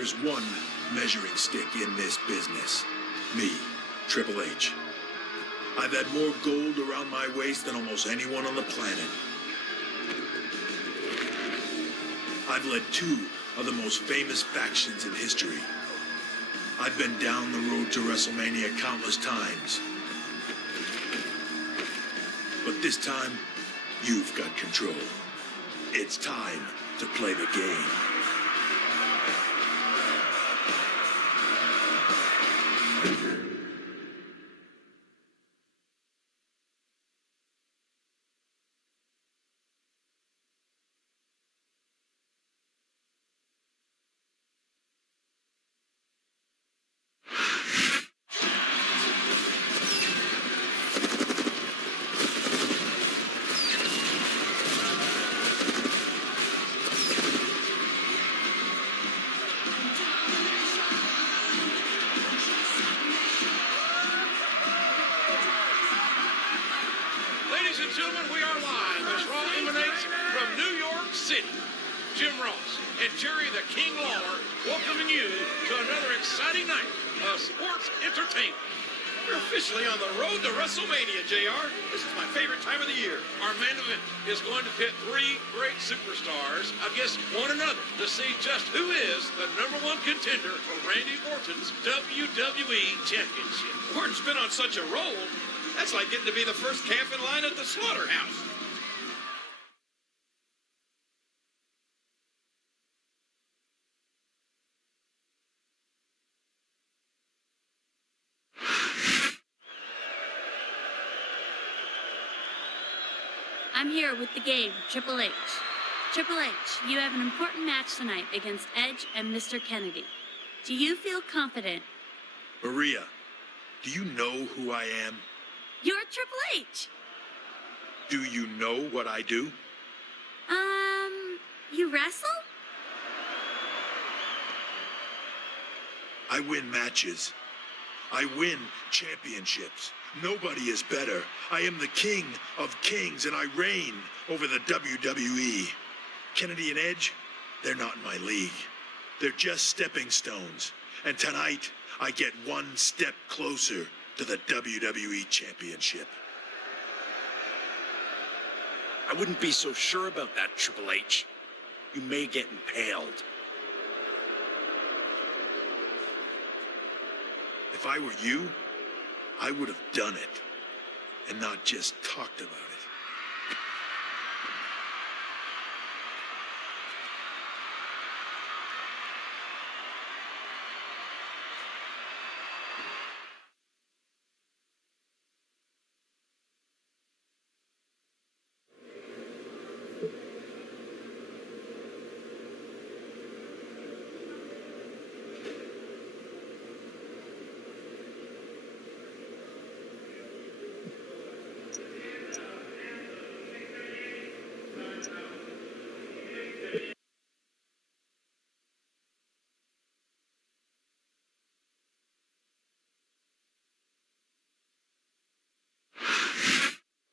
There is one measuring stick in this business. Me, Triple H. I've had more gold around my waist than almost anyone on the planet. I've led two of the most famous factions in history. I've been down the road to WrestleMania countless times. But this time, you've got control. It's time to play the game. Jim Ross and Jerry the King Lawler welcoming you to another exciting night of sports entertainment. We're officially on the road to WrestleMania, JR. This is my favorite time of the year. Our main event is going to pit three great superstars against one another to see just who is the #1 contender for Randy Orton's WWE Championship. Orton's been on such a roll, that's like getting to be the first calf in line at the slaughterhouse. I'm here with the game, Triple H. Triple H, you have an important match tonight against Edge and Mr. Kennedy. Do you feel confident? Maria, do you know who I am? You're Triple H. Do you know what I do? You wrestle? I win matches. I win championships. Nobody is better. I am the king of kings, and I reign over the WWE. Kennedy and Edge, they're not in my league. They're just stepping stones. And tonight, I get one step closer to the WWE Championship. I wouldn't be so sure about that, Triple H. You may get impaled. If I were you, I would have done it, and not just talked about it.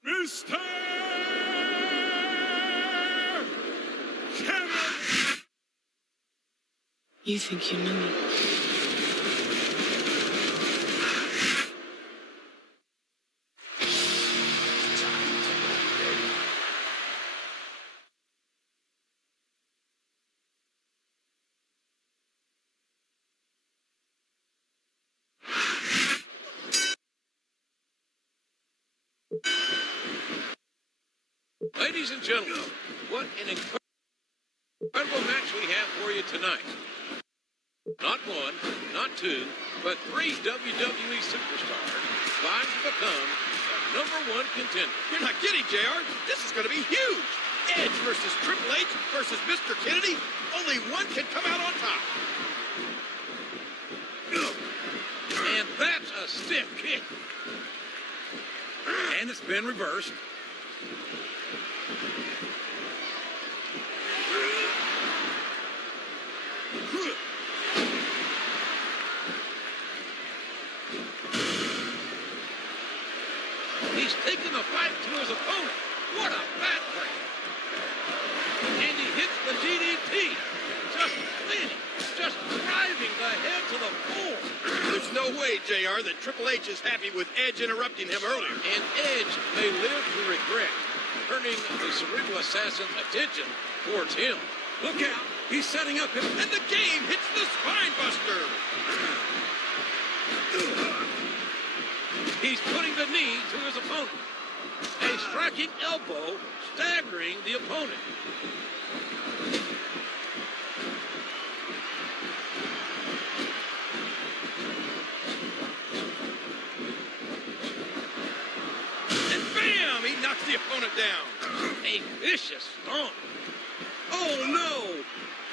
Mr. Kennedy! You think you know me? Ladies and gentlemen, what an incredible match we have for you tonight. Not one, not two, but three WWE superstars vying to become the #1 contender. You're not kidding, JR. This is going to be huge. Edge versus Triple H versus Mr. Kennedy. Only one can come out on top. And that's a stiff kick. And it's been reversed. He's taking the fight to his opponent. What a back break. And he hits the DDT. Just clean. just driving the head to the floor. There's no way, JR, that Triple H is happy with Edge interrupting him earlier. And Edge may live to regret turning the cerebral assassin's attention towards him. Look out. He's setting up him. And the game hits the spine buster. He's putting the knee to his opponent. A striking elbow staggering the opponent. And bam! He knocks the opponent down. A vicious stomp. Oh, no.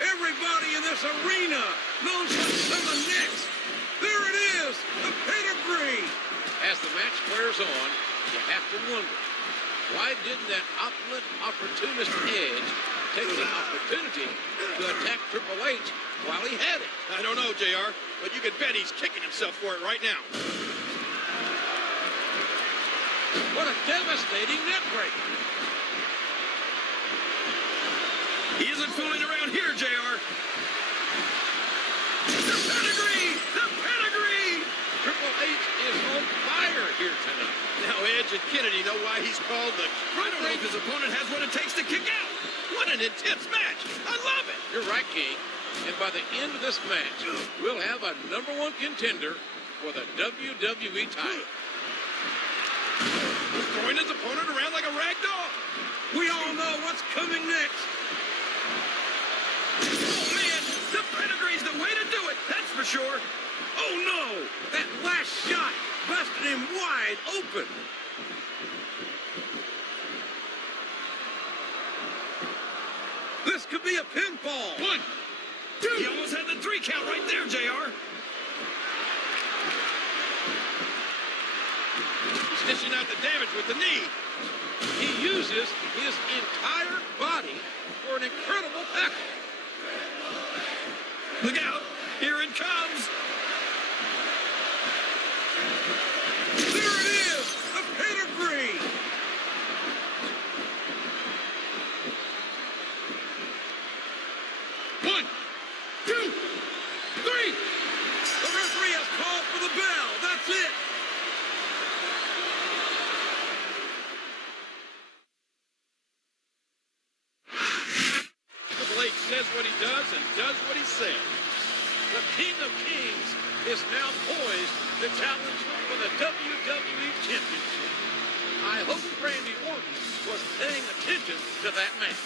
Everybody in this arena knows what's coming next. There it is, the pedigree. As the match wears on, you have to wonder, why didn't that opulent opportunist Edge take the opportunity to attack Triple H while he had it? I don't know, JR, but you can bet he's kicking himself for it right now. What a devastating neck breaker. He isn't fooling around here, JR. The pedigree! The pedigree! Triple H is on fire here tonight. Now Edge and Kennedy know why he's called the... I don't know if his opponent has what it takes to kick out. What an intense match. I love it. You're right, King. And by the end of this match, we'll have a #1 contender for the WWE title. He's throwing his opponent around like a rag doll. We all know what's coming next. Oh, man, the pedigree's the way to do it, that's for sure. Oh, no, that last shot busted him wide open. This could be a pinfall. 1, 2. He almost had the 3 count right there, JR. He's dishing out the damage with the knee. He uses his entire body for an incredible tackle. Look out, here it comes. There it is, the pedigree. One, 2, 3. The referee has called for the bell. That's it. Triple H says what he does and does what he says. The King of Kings is now poised to challenge for the WWE Championship. I hope Randy Orton was paying attention to that match.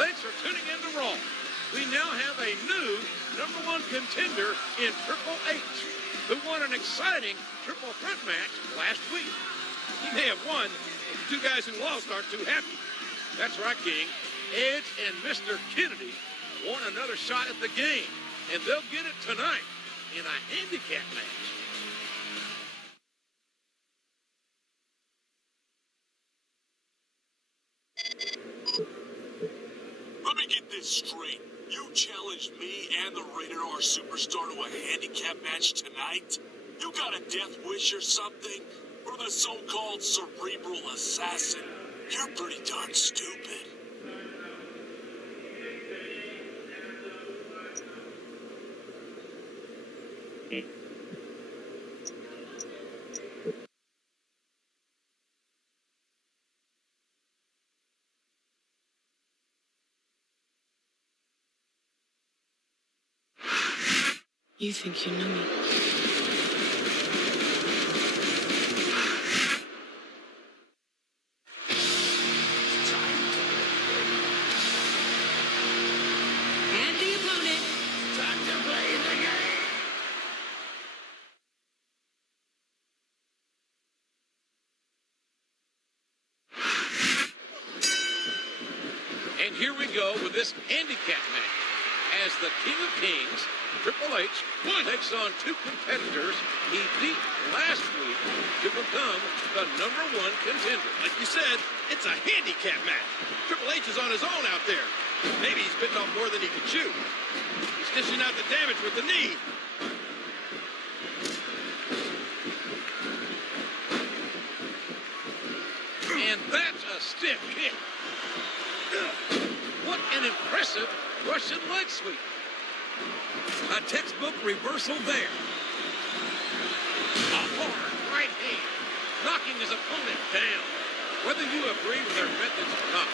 Thanks for tuning in to Raw. We now have a new #1 contender in Triple H, who won an exciting triple threat match last week. He may have won, but the 2 guys who lost aren't too happy. That's right, King. Edge and Mr. Kennedy want another shot at the game, and they'll get it tonight in a handicap match. Let me get this straight. You challenged me and the Rated R Superstar to a handicap match tonight? You got a death wish or something? For the so-called cerebral assassin? You're pretty darn stupid. You think you know me? go with this handicap match. As the King of Kings, Triple H takes on two competitors he beat last week to become the #1 contender. Like you said, it's a handicap match. Triple H is on his own out there. Maybe he's bitten off more than he can chew. He's dishing out the damage with the knee. And that's a stiff kick. What an impressive Russian leg sweep. A textbook reversal there. A hard right hand, knocking his opponent down. Whether you agree with their methods or not,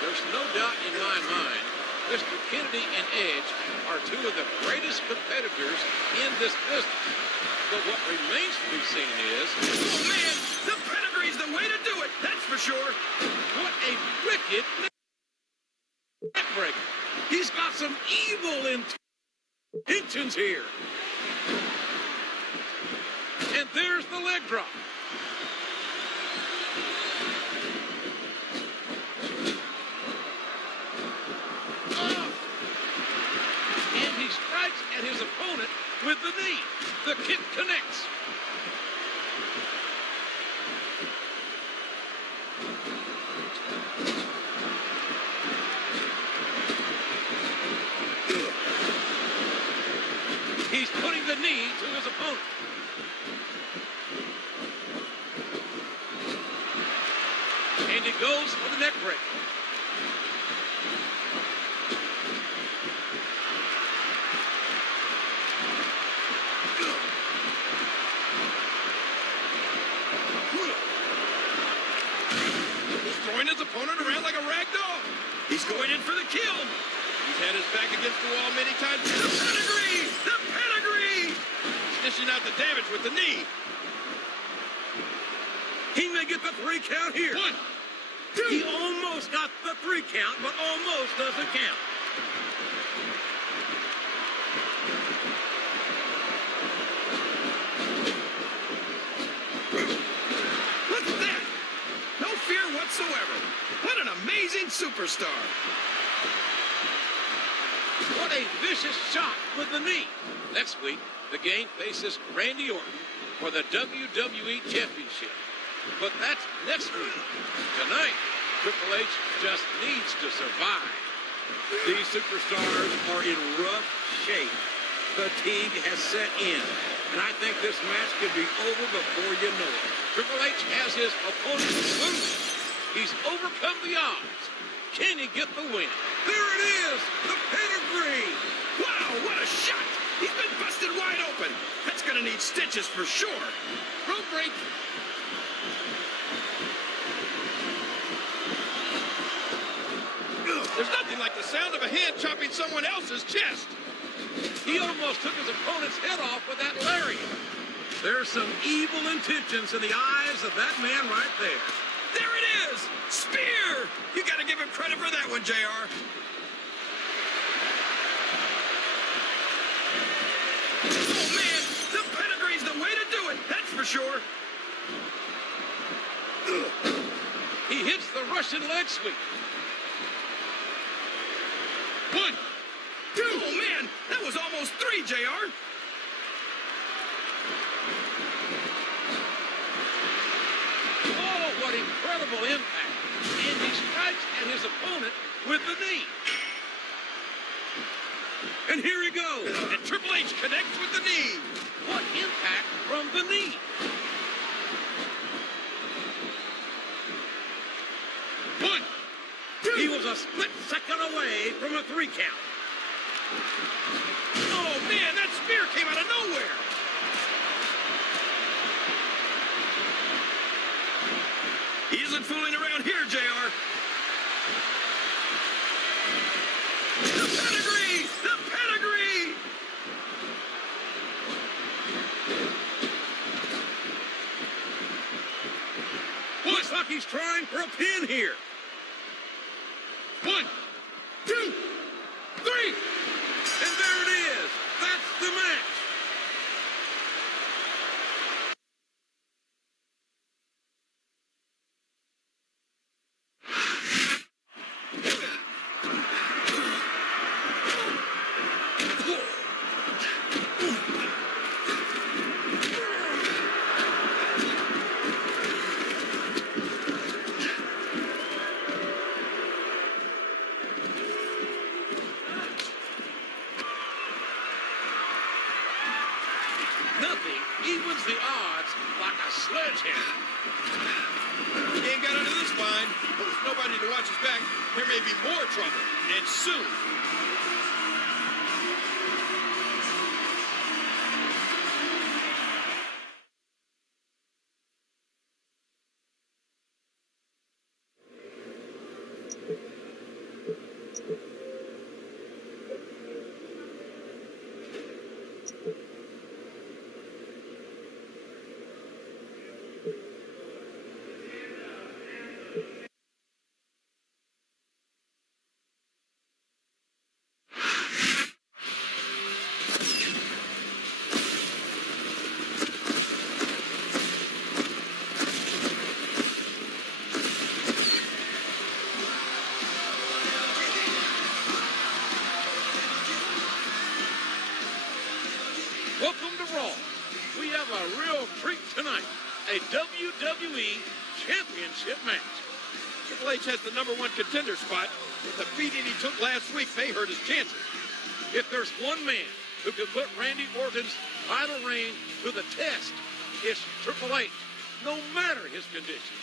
there's no doubt in my mind Mr. Kennedy and Edge are two of the greatest competitors in this business. But what remains to be seen is... Oh, man! The pedigree's the way to do it, that's for sure. What a wicked neckbreaker. He's got some evil intentions here. And there's the leg drop. And he strikes at his opponent with the knee. The kick connects. He's putting the knee to his opponent. And he goes for the neck break. He's throwing his opponent around like a rag doll. He's going in for the kill. He's had his back against the wall many times. The pedigree! The pedigree! He's dishing out the damage with the knee. He may get the 3 count here. 1, 2. He almost got the 3 count, but almost doesn't count. Look at that! No fear whatsoever. What an amazing superstar. What a vicious shot with the knee. Next week, the game faces Randy Orton for the WWE Championship. But that's next week. Tonight, Triple H just needs to survive. These superstars are in rough shape. Fatigue has set in, and I think this match could be over before you know it. Triple H has his opponent loose. He's overcome the odds. Can he get the win? There it is! The pedigree! Wow, what a shot! He's been busted wide open. That's gonna need stitches for sure. Rope break. There's nothing like the sound of a hand chopping someone else's chest. He almost took his opponent's head off with that lariat. There's some evil intentions in the eyes of that man right there. There it is! Spear! You gotta give him credit for that one, JR. Oh, man! The pedigree's the way to do it, that's for sure. He hits the Russian leg sweep. 1, 2. Oh, man! That was almost 3, JR. Oh, what incredible impact. And he strikes at his opponent with the knee. And here he goes. And Triple H connects with the knee. What impact from the knee. One, two. He was a split second away from a 3 count. Oh, man, that spear came out of nowhere. He isn't fooling around here, JR. The pedigree! The pedigree! Looks like he's trying for a pin here. 1, 2, 3. And there it is. That's the match. everybody to watch his back. There may be more trouble, and soon. Welcome to Raw. We have a real treat tonight. A WWE Championship match. Triple H has the #1 contender spot, but the beating he took last week may hurt his chances. If there's one man who can put Randy Orton's title reign to the test, it's Triple H, no matter his condition.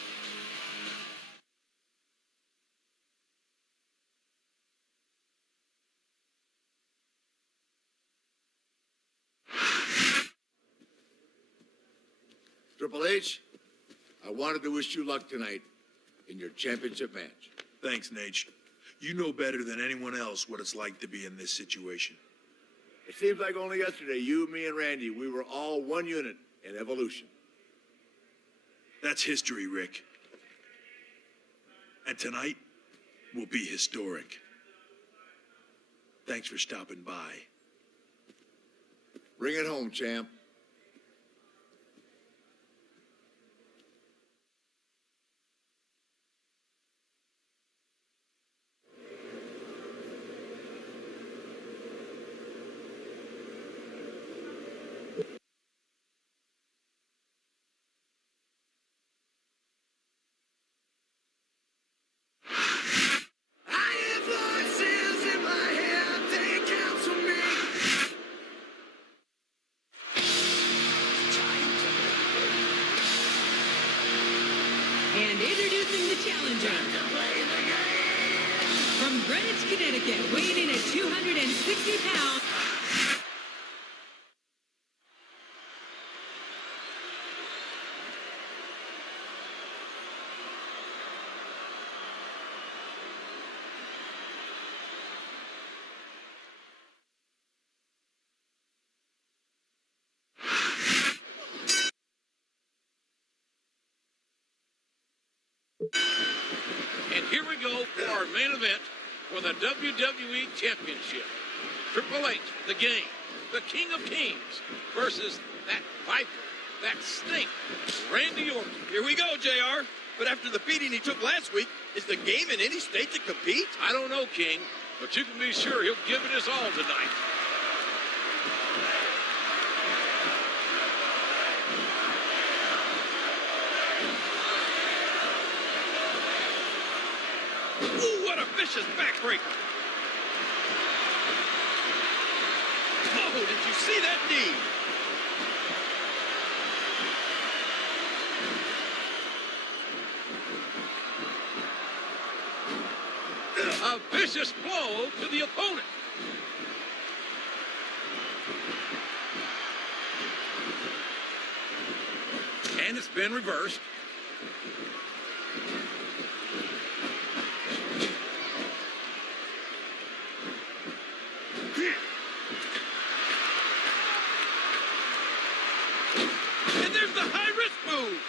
Triple H, I wanted to wish you luck tonight in your championship match. Thanks, Nate. You know better than anyone else what it's like to be in this situation. It seems like only yesterday, you, me, and Randy, we were all one unit in Evolution. That's history, Rick. And tonight will be historic. Thanks for stopping by. Bring it home, champ. And introducing the challenger. From Greenwich, Connecticut, weighing in at 260 pounds. And here we go for our main event for the WWE Championship. Triple H, the Game, the King of Kings, versus that Viper, that Snake, Randy Orton. Here we go, JR. But after the beating he took last week, is the Game in any state to compete? I don't know, King, but you can be sure he'll give it his all tonight. Ooh, what a vicious backbreaker. Oh, did you see that knee? A vicious blow to the opponent. And it's been reversed. And there's the high-risk move.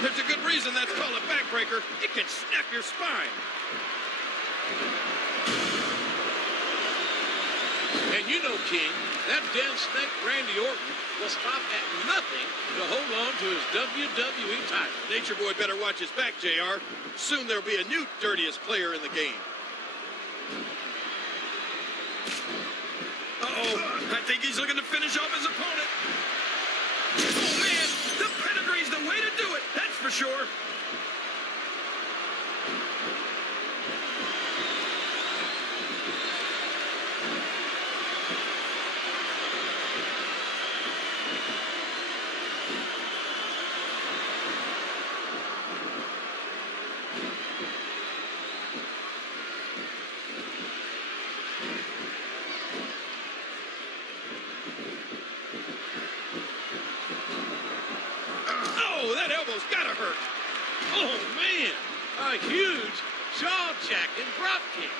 There's a good reason that's called a backbreaker. It can snap your spine. And you know, King, that damn Snake Randy Orton will stop at nothing to hold on to his WWE title. Nature Boy better watch his back, JR. Soon there'll be a new dirtiest player in the game. Uh-oh, I think he's looking to finish off his opponent. Oh, man, the pedigree's the way to do it, that's for sure. elbow's gotta hurt. Oh, man. A huge jaw-jacking drop kick.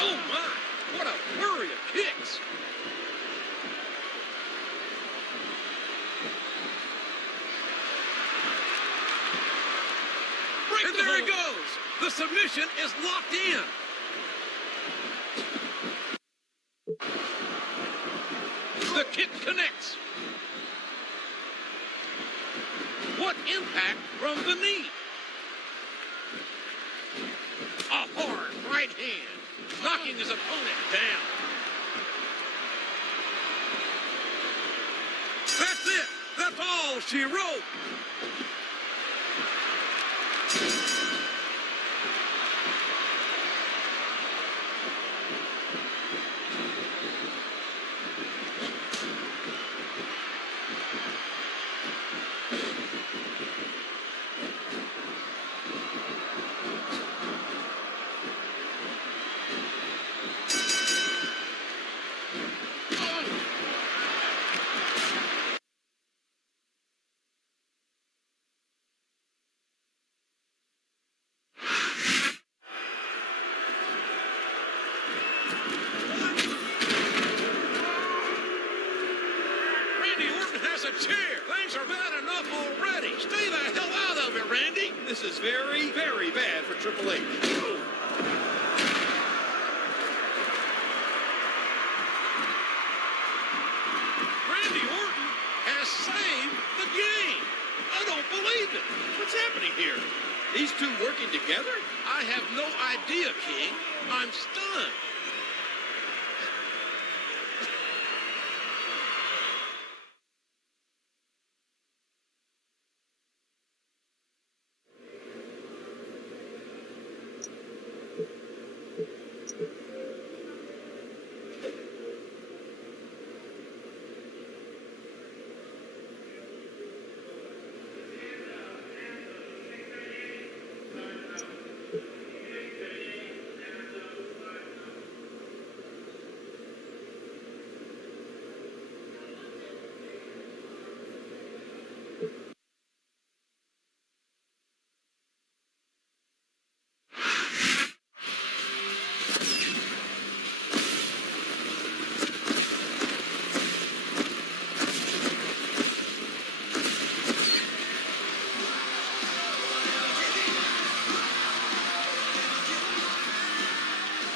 Oh, my. What a flurry of kicks. And there he goes. The submission is locked in. The kick connects. What impact from the knee? A hard right hand, knocking his opponent down. That's it. That's all she wrote. Chair. Things are bad enough already. Stay the hell out of it, Randy. This is very, very bad for Triple H. Randy Orton has saved the game. I don't believe it. What's happening here? These two working together? I have no idea, King. I'm stunned.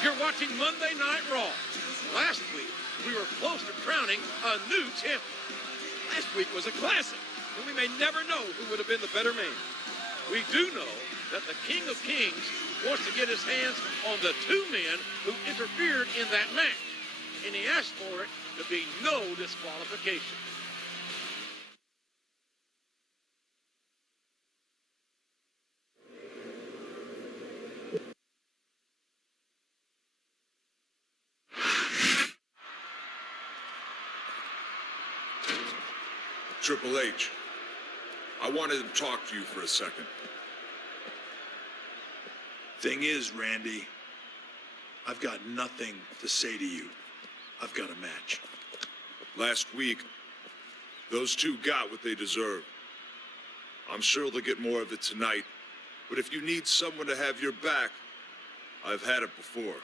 You're watching Monday Night Raw. Last week, we were close to crowning a new champion. Last week was a classic, and we may never know who would have been the better man. We do know that the King of Kings wants to get his hands on the two men who interfered in that match, and he asked for it to be no disqualification. Triple H, I wanted to talk to you for a second. Thing is, Randy, I've got nothing to say to you. I've got a match. Last week, those two got what they deserved. I'm sure they'll get more of it tonight, but if you need someone to have your back, I've had it before.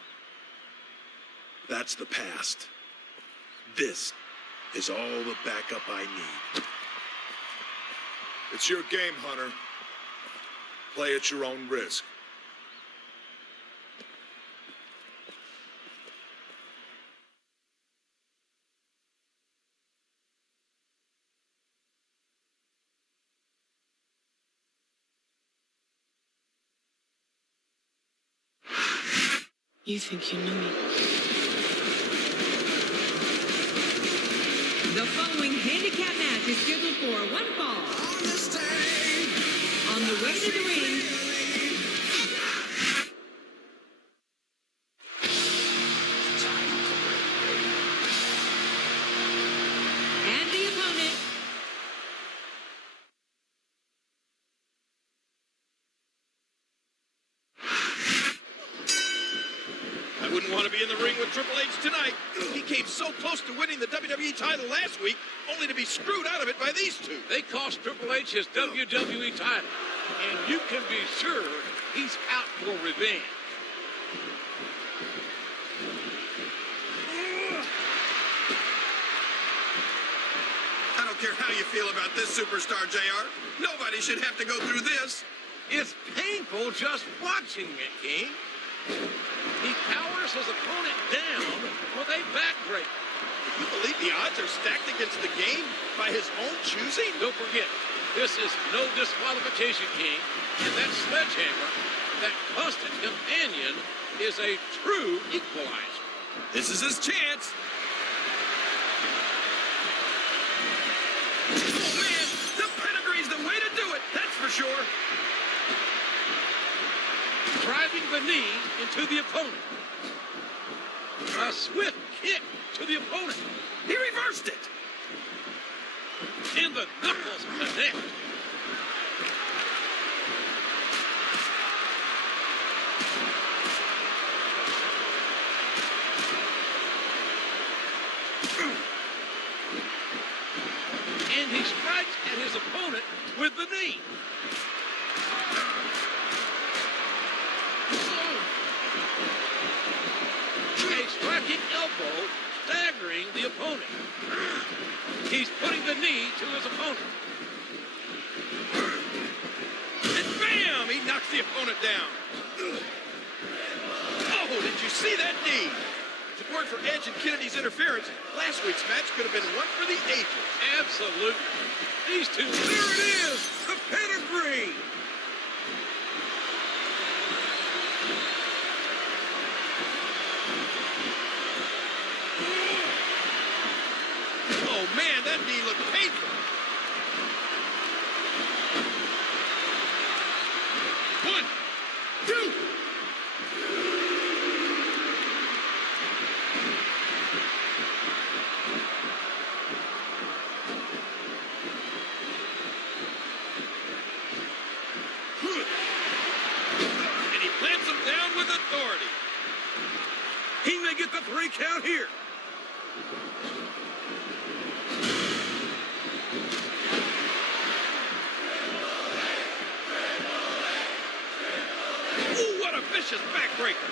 That's the past. This is all the backup I need. It's your game, Hunter. Play at your own risk. You think you know me. The following handicap match is scheduled for one fall. On the way to the ring, and the opponent, Doesn't want to be in the ring with Triple H tonight. He came so close to winning the WWE title last week, only to be screwed out of it by these two. They cost Triple H his WWE title, and you can be sure he's out for revenge. I don't care how you feel about this superstar, JR. Nobody should have to go through this. It's painful just watching it, King. He powers his opponent down with a backbreaker. You believe the odds are stacked against the game by his own choosing? Don't forget, this is no disqualification, King. And that sledgehammer, that constant companion, is a true equalizer. This is his chance. Oh, man, the pedigree's the way to do it, that's for sure. Driving the knee into the opponent. A swift kick to the opponent. He reversed it. And the knuckles connect. And he strikes at his opponent with the knee. A striking elbow staggering the opponent. He's putting the knee to his opponent. And bam! He knocks the opponent down. Oh, did you see that knee? If it weren't for Edge and Kennedy's interference, last week's match could have been one for the ages. Absolutely. These two, there it is! The pedigree! Oh, man, that knee looked painful. One, two. And he plants him down with authority. He may get the 3 count here. Ooh, what a vicious backbreaker.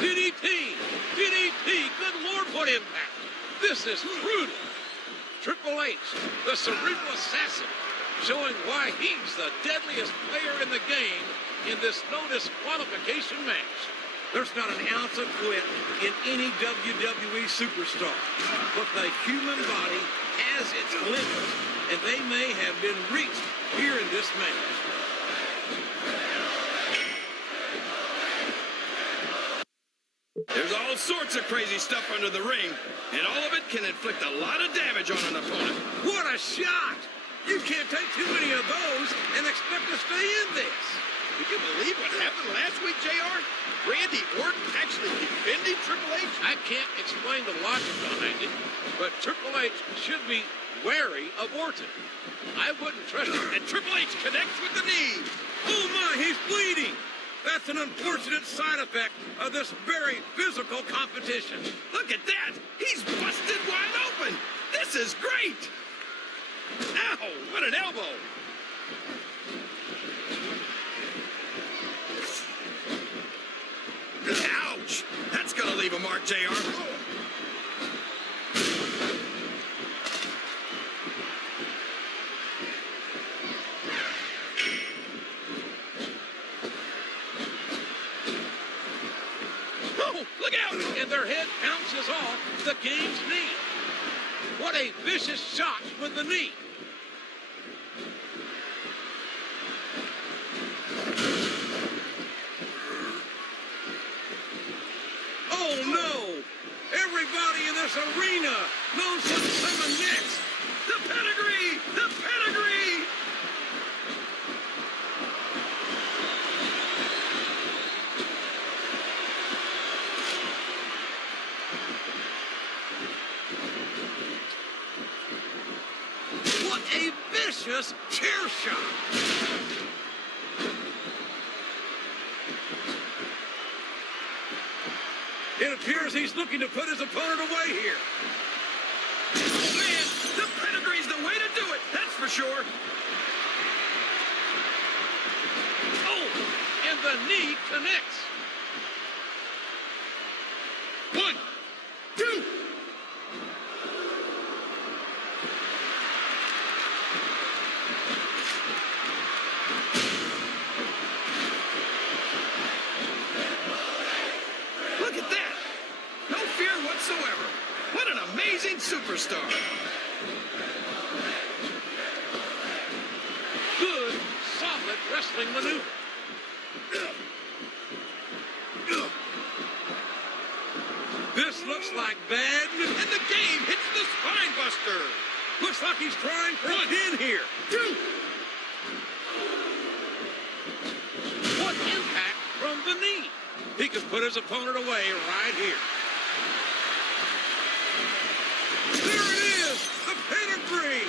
DDT! DDT! Good Lord, what impact! This is brutal. Triple H, the cerebral assassin, showing why he's the deadliest player in the game in this no disqualification match. There's not an ounce of quit in any WWE superstar, but the human body has its limits, and they may have been reached here in this match. There's all sorts of crazy stuff under the ring, and all of it can inflict a lot of damage on an opponent. What a shot! You can't take too many of those and expect to stay in this. Can you believe what happened last week, JR? Randy Orton actually defending Triple H? I can't explain the logic behind it, but Triple H should be wary of Orton. I wouldn't trust him. And Triple H connects with the knee. Oh my, he's bleeding! That's an unfortunate side effect of this very physical competition. Look at that! He's busted wide open! This is great! Ow! What an elbow! Ouch! That's gonna leave a mark, JR. Oh, look out! And their head bounces off the game's knee. What a vicious shot with the knee. Oh no! Everybody in this arena knows what's coming next. The pedigree! The pedigree! What a vicious vicious chair shot. It appears he's looking to put his opponent away here. Oh, man, the pedigree's the way to do it, that's for sure. Oh, and the knee connects. 1, 2. Look at that. No fear whatsoever. What an amazing superstar. Good, solid wrestling maneuver. This looks like bad, and the game hits the spine buster. Looks like he's trying for a pin here. 2. What impact from the knee. He could put his opponent away right here. There it is, the pedigree.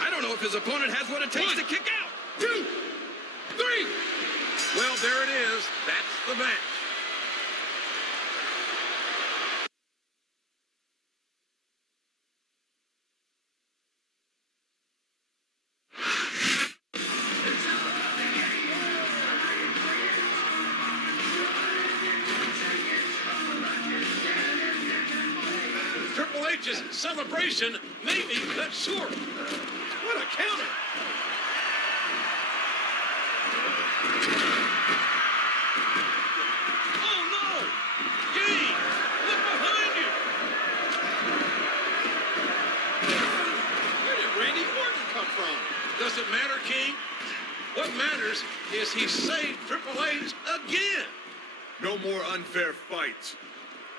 I don't know if his opponent has what it takes to kick out. 2, 3. Well, there it is. That's the match. Triple H's celebration may be cut short. What a counter! Oh no! Game! Look behind you! Where did Randy Orton come from? Does it matter, King? What matters is he saved Triple H again. No more unfair fights.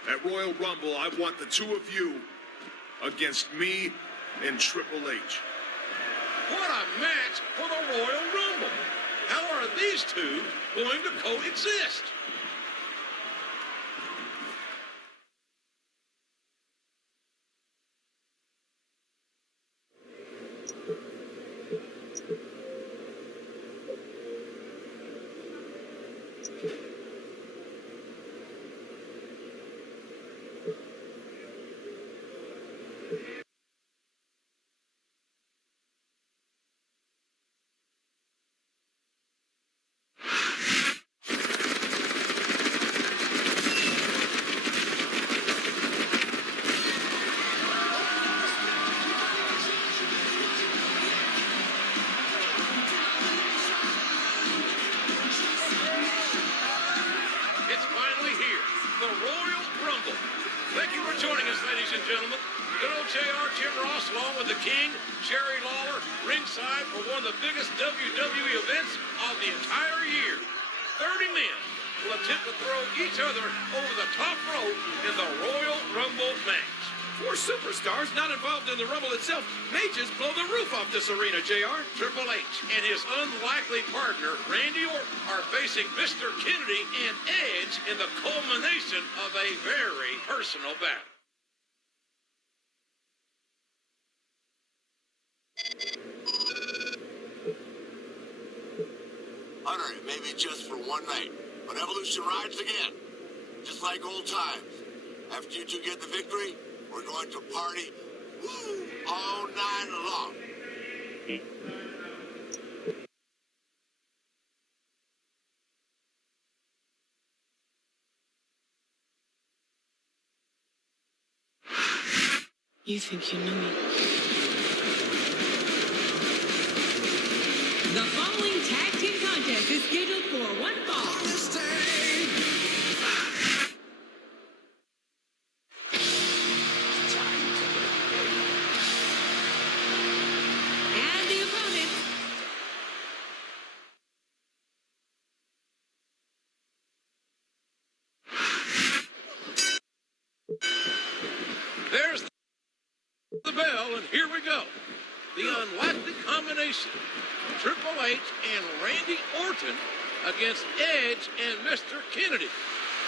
At Royal Rumble, I want the two of you against me and Triple H. What a match for the Royal Rumble. How are these two going to coexist? Thank you for joining us, ladies and gentlemen. Good old JR, Jim Ross, along with the King, Jerry Lawler, ringside for one of the biggest WWE events of the entire year. 30 men will attempt to throw each other over the top rope in the Royal Rumble match. 4 superstars not involved in the Rumble itself may just blow the roof off this arena, JR. Triple H and his unlikely partner, Randy Orton, are facing Mr. Kennedy and Edge in the culmination of a very personal battle. Hunter, it may be just for one night, but Evolution rides again. Just like old times. After you two get the victory, we're going to party all night long. You think you know me? The following tag team contest is scheduled for one fall. And the opponents, There's the bell, and here we go. The unlikely combination. Triple H and Randy Orton against Edge and Mr. Kennedy.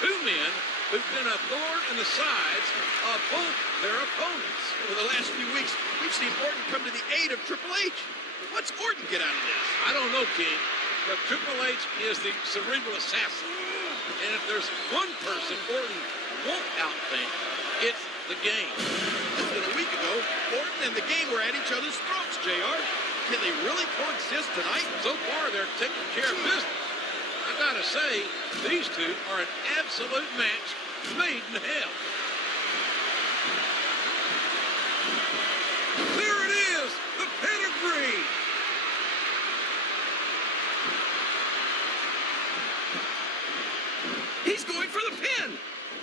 2 men who've been a thorn in the sides of both their opponents. Over the last few weeks, we've seen Orton come to the aid of Triple H. What's Orton get out of this? I don't know, King, but Triple H is the cerebral assassin. And if there's one person Orton won't outthink, it's the Game. Less than a week ago, Orton and the Game were at each other's throats, JR. Can they really coexist tonight? So far, they're taking care of business. I gotta say, these two are an absolute match made in hell. There it is, the pedigree. He's going for the pin.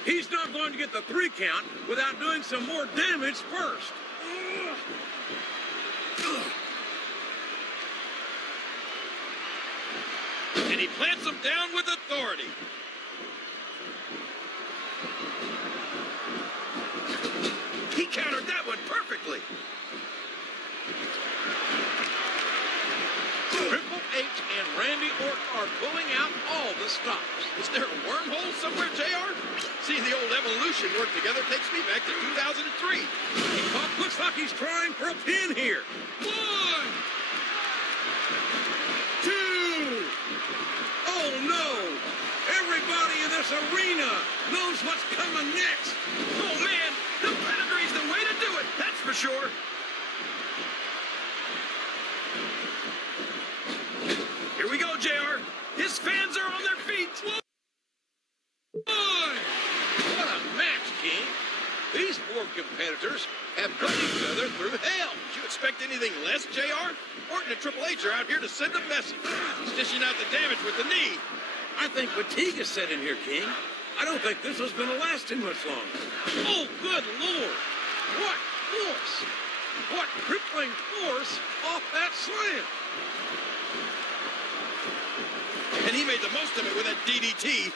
He's not going to get the 3 count without doing some more damage first. And he plants him down with authority. He countered that one perfectly. Triple H and Randy Orton are pulling out all the stops. Is there a wormhole somewhere, JR? Seeing the old Evolution work together takes me back to 2003. Looks like he's trying for a pin here. 1, 2. Oh no! Everybody in this arena knows what's coming next. Oh man, the pedigree's the way to do it, that's for sure. Here we go, JR. His fans are on their feet. 1. What a match, King. These 4 competitors have put each other through hell. Did you expect anything less, JR? Orton and Triple H are out here to send a message. He's dishing out the damage with the knee. I think fatigue is set in here, King. I don't think this was going to last too much longer. Oh, good Lord. What force. What crippling force off that slam. And he made the most of it with that DDT.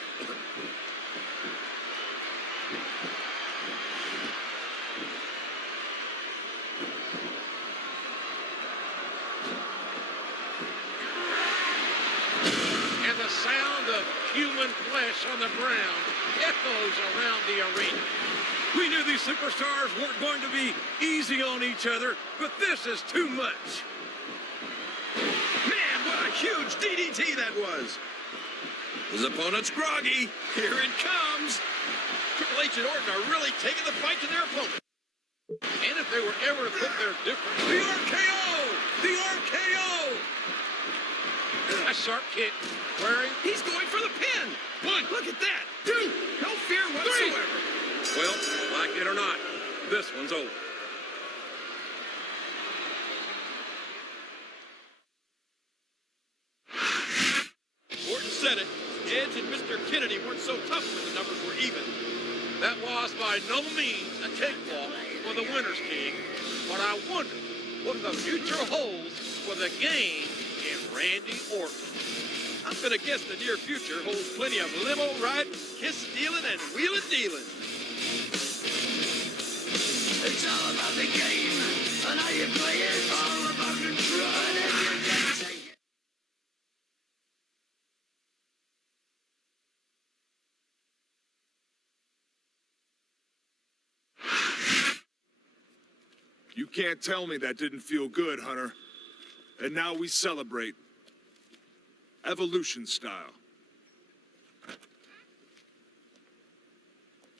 And the sound of human flesh on the ground echoes around the arena. We knew these superstars weren't going to be easy on each other, but this is too much. Man, what a huge DDT that was. His opponent's groggy. Here it comes. Triple H and Orton are really taking the fight to their opponent. And if they were ever to put their difference... The RKO! The RKO! A sharp kick. Wearing... He's going for the pin. 1. Look at that. 2. No fear 3. whatsoever. Well, like it or not, this one's over. Orton said it. Edge and Mr. Kennedy weren't so tough when the numbers were even. That was by no means a cakewalk for the winners, King. But I wonder what the future holds for the Game and Randy Orton. I'm going to guess the near future holds plenty of limo riding, kiss stealing, and wheeling dealing. It's all about the game, and how you play it. All about control, and if you can take it. You can't tell me that didn't feel good, Hunter. And now we celebrate. Evolution style.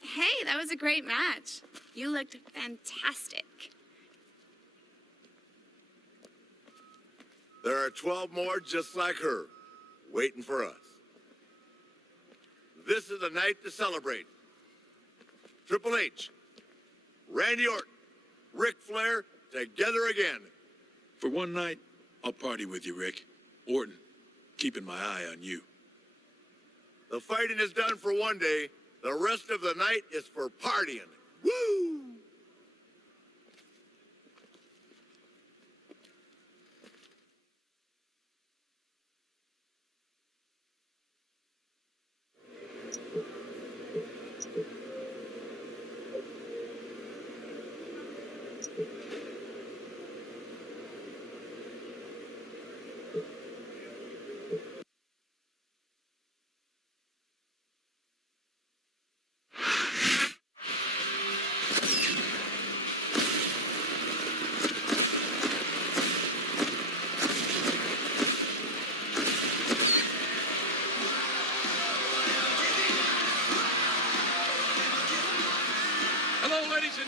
Hey, that was a great match. You looked fantastic. There are 12 more just like her, waiting for us. This is the night to celebrate. Triple H, Randy Orton, Ric Flair, together again. For one night, I'll party with you, Rick. Orton, keeping my eye on you. The fighting is done for one day. The rest of the night is for partying. Woo!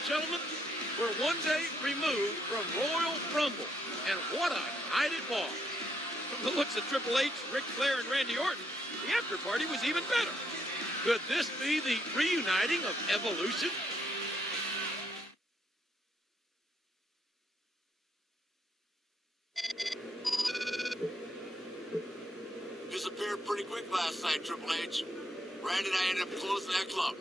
gentlemen, we're one day removed from Royal Rumble. And what a night it was. From the looks of Triple H, Ric Flair, and Randy Orton, the after party was even better. Could this be the reuniting of Evolution? Disappeared pretty quick last night, Triple H. Randy and I ended up closing that club.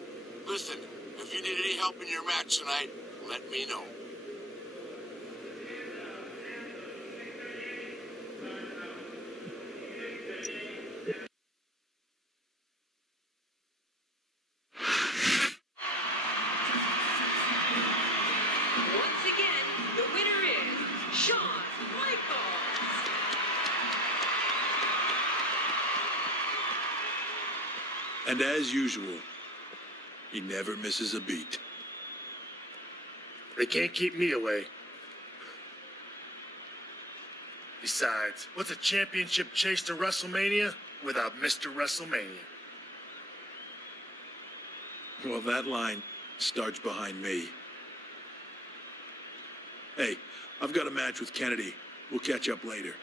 Listen, if you need any help in your match tonight, let me know. Once again, the winner is Shawn Michaels. And as usual, he never misses a beat. They can't keep me away. Besides, what's a championship chase to WrestleMania without Mr. WrestleMania? Well, that line starts behind me. Hey, I've got a match with Kennedy. We'll catch up later.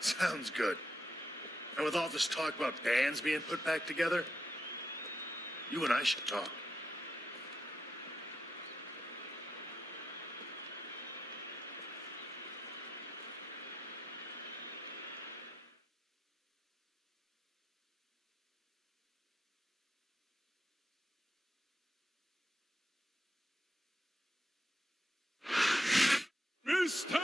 Sounds good. And with all this talk about bands being put back together, you and I should talk. Mr.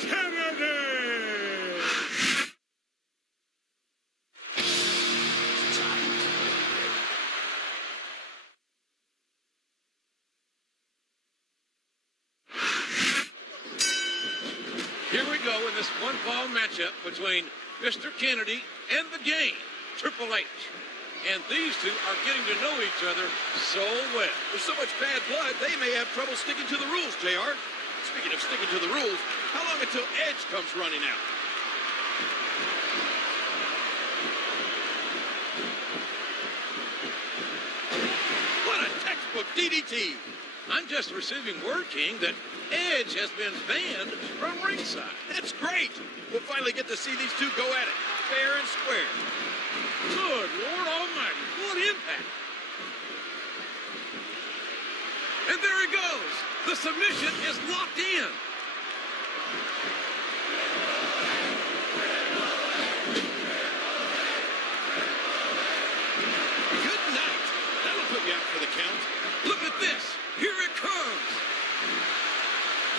Kennedy! Here we go in this one-fall matchup between Mr. Kennedy and the Game, Triple H. And these two are getting to know each other so well. There's so much bad blood, they may have trouble sticking to the rules, JR. Speaking of sticking to the rules, how long until Edge comes running out? What a textbook DDT! I'm just receiving word, King, that Edge has been banned from ringside. That's great! We'll finally get to see these two go at it, fair and square. Good Lord Almighty, what impact! And there he goes. The submission is locked in. Good night. That'll put you out for the count. Look at this. Here it comes.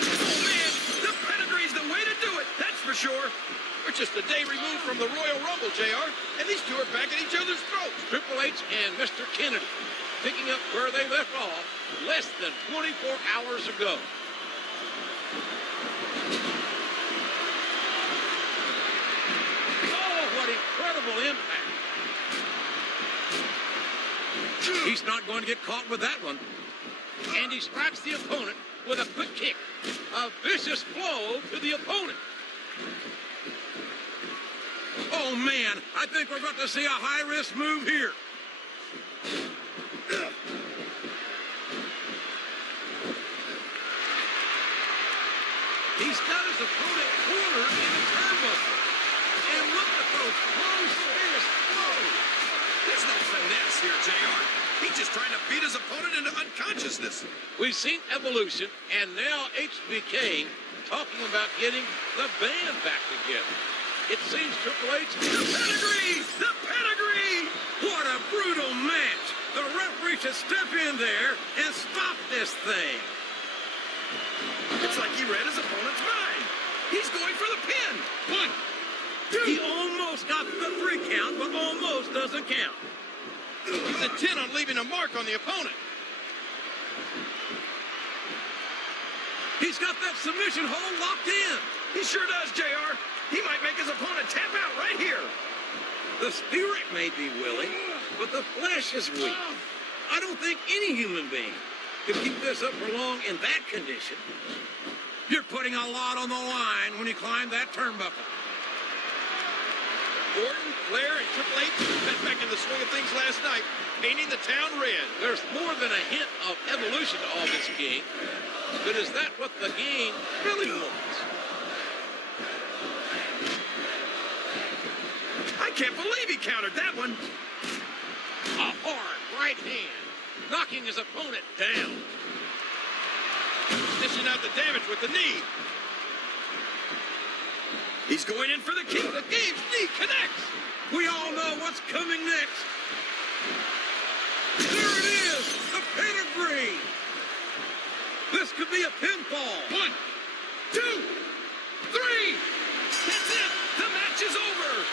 Oh, man, the pedigree's the way to do it, that's for sure. We're just a day removed from the Royal Rumble, JR, and these two are back at each other's throats. Triple H and Mr. Kennedy picking up where they left off less than 24 hours ago. Oh, what incredible impact. He's not going to get caught with that one. And he strikes the opponent with a quick kick. A vicious blow to the opponent. Oh, man, I think we're about to see a high-risk move here. He's got his opponent cornered in the turnbuckle. And look at those close fists blows. There's no finesse here, JR. He's just trying to beat his opponent into unconsciousness. We've seen Evolution, and now HBK talking about getting the band back together. It seems Triple H... The pedigree! The pedigree! What a brutal match! The referee should step in there and stop this thing. It's like he read his opponent's mind. He's going for the pin. 1, 2. He almost got the 3 count, but almost doesn't count. He's intent on leaving a mark on the opponent. He's got that submission hold locked in. He sure does, JR. He might make his opponent tap out right here. The spirit may be willing, but the flesh is weak. I don't think any human being could keep this up for long in that condition. You're putting a lot on the line when you climb that turnbuckle. Orton, Flair, and Triple H head back back in the swing of things last night, painting the town red. There's more than a hint of evolution to all this game. But is that what the game really wants? I can't believe he countered that one. A hard right hand, knocking his opponent down. Dishing out the damage with the knee. He's going in for the kick. The game's knee connects. We all know what's coming next. There it is, the pedigree. This could be a pinfall. 1, 2, 3. That's it. The match is over.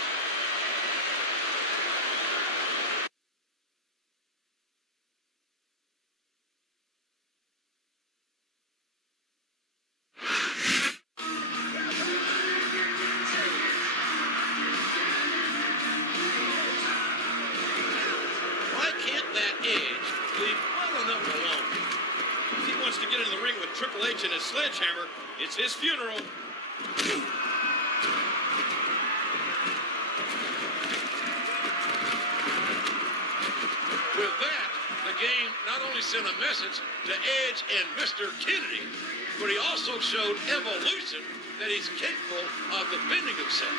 Why can't that Edge leave well enough alone? If he wants to get in the ring with Triple H and his sledgehammer, it's his funeral. With that, the game not only sent a message to Edge and Mr. Kennedy, but he also showed evolution that he's capable of defending himself.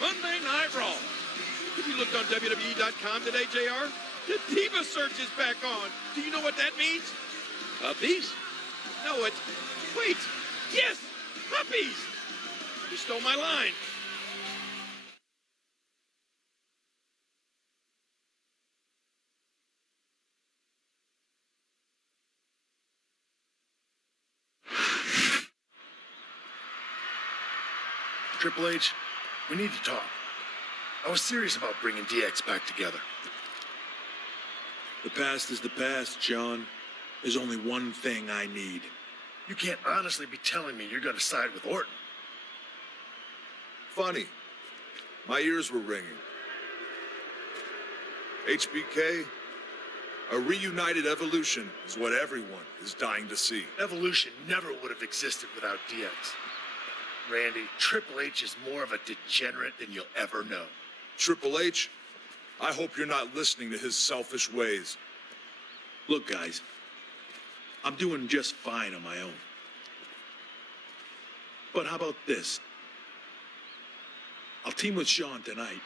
Monday Night Raw. Have you looked on WWE.com today, JR? The Diva Search is back on. Do you know what that means? Puppies? No, it's... Wait! Yes! Puppies! You stole my line. Triple H, we need to talk. I was serious about bringing DX back together. The past is the past, John. There's only one thing I need. You can't honestly be telling me you're going to side with Orton. Funny. My ears were ringing. HBK, a reunited Evolution is what everyone is dying to see. Evolution never would have existed without DX. Randy, Triple H is more of a degenerate than you'll ever know. Triple H, I hope you're not listening to his selfish ways. Look, guys, I'm doing just fine on my own. But how about this? I'll team with Sean tonight.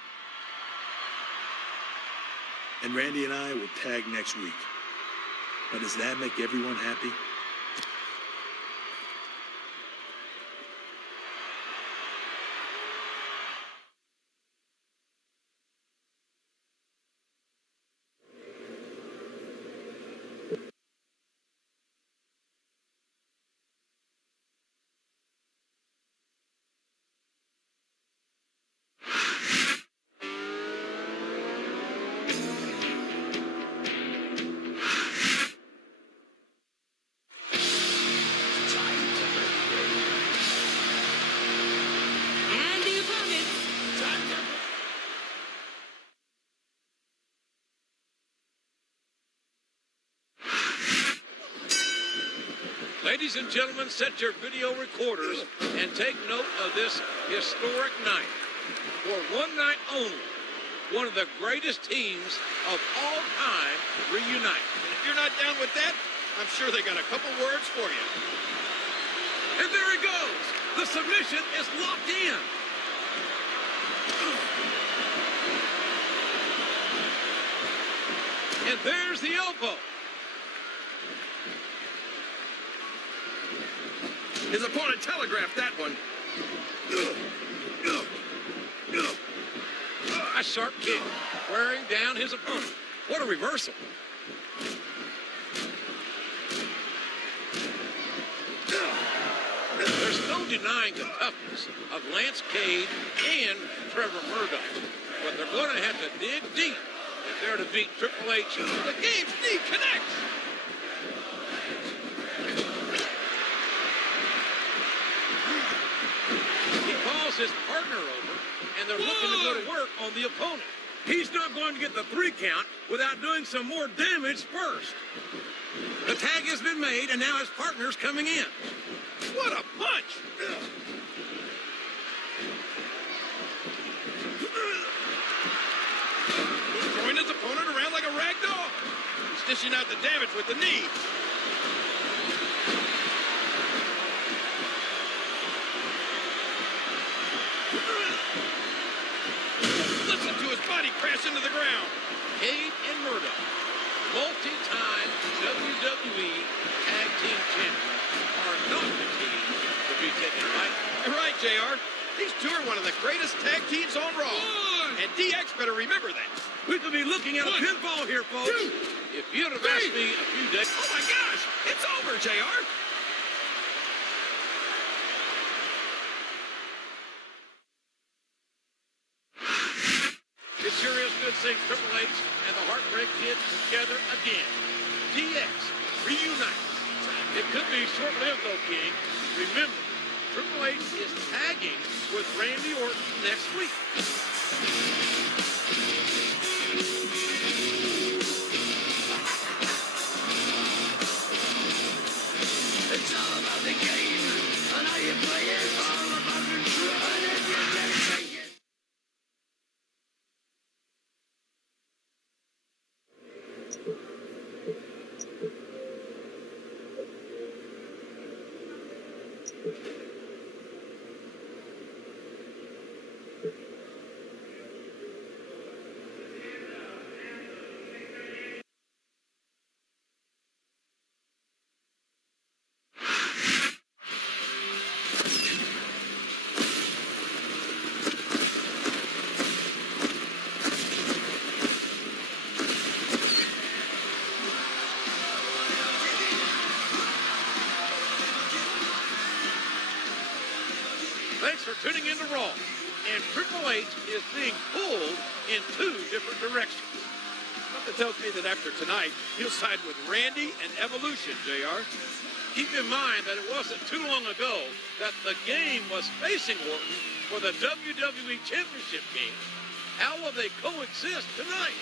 And Randy and I will tag next week. Now, does that make everyone happy? And the opponent, Ladies and gentlemen, set your video recorders and take note of this historic night. For one night only, one of the greatest teams of all time reunite. And if you're not down with that, I'm sure they got a couple words for you. And there it goes. The submission is locked in. And there's the elbow. His opponent telegraphed that one. sharp kick, wearing down his opponent. What a reversal. There's no denying the toughness of Lance Cade and Trevor Murdoch, but they're going to have to dig deep if they're to beat Triple H. The game's knee connects. He calls his partner over, and they're looking to go to work on the opponent. He's not going to get the 3 count without doing some more damage first. The tag has been made, and now his partner's coming in. What a punch! He's throwing his opponent around like a rag doll. He's dishing out the damage with the knee. Listen to his body crash into the ground. Cade and Murdoch, multi-time WWE Tag Team Champions, are not the team to be taken lightly. You're right, JR. These two are one of the greatest tag teams on Raw. And DX better remember that. We could be looking at a pinfall here, folks. If you'd have asked me a few days... Oh, my gosh! It's over, JR! It sure is good seeing Triple H and the Heartbreak Kid together again. DX reunites. It could be short-lived, though, King. Remember, Triple H is tagging with Randy Orton next week. It's all about the game, and how you play it. All about control, and if you can take it. Thanks for tuning in to Raw. And Triple H is being pulled in 2 different directions. Something tells me that after tonight, he'll side with Randy and Evolution, JR. Keep in mind that it wasn't too long ago that the game was facing Orton for the WWE Championship game. How will they coexist tonight?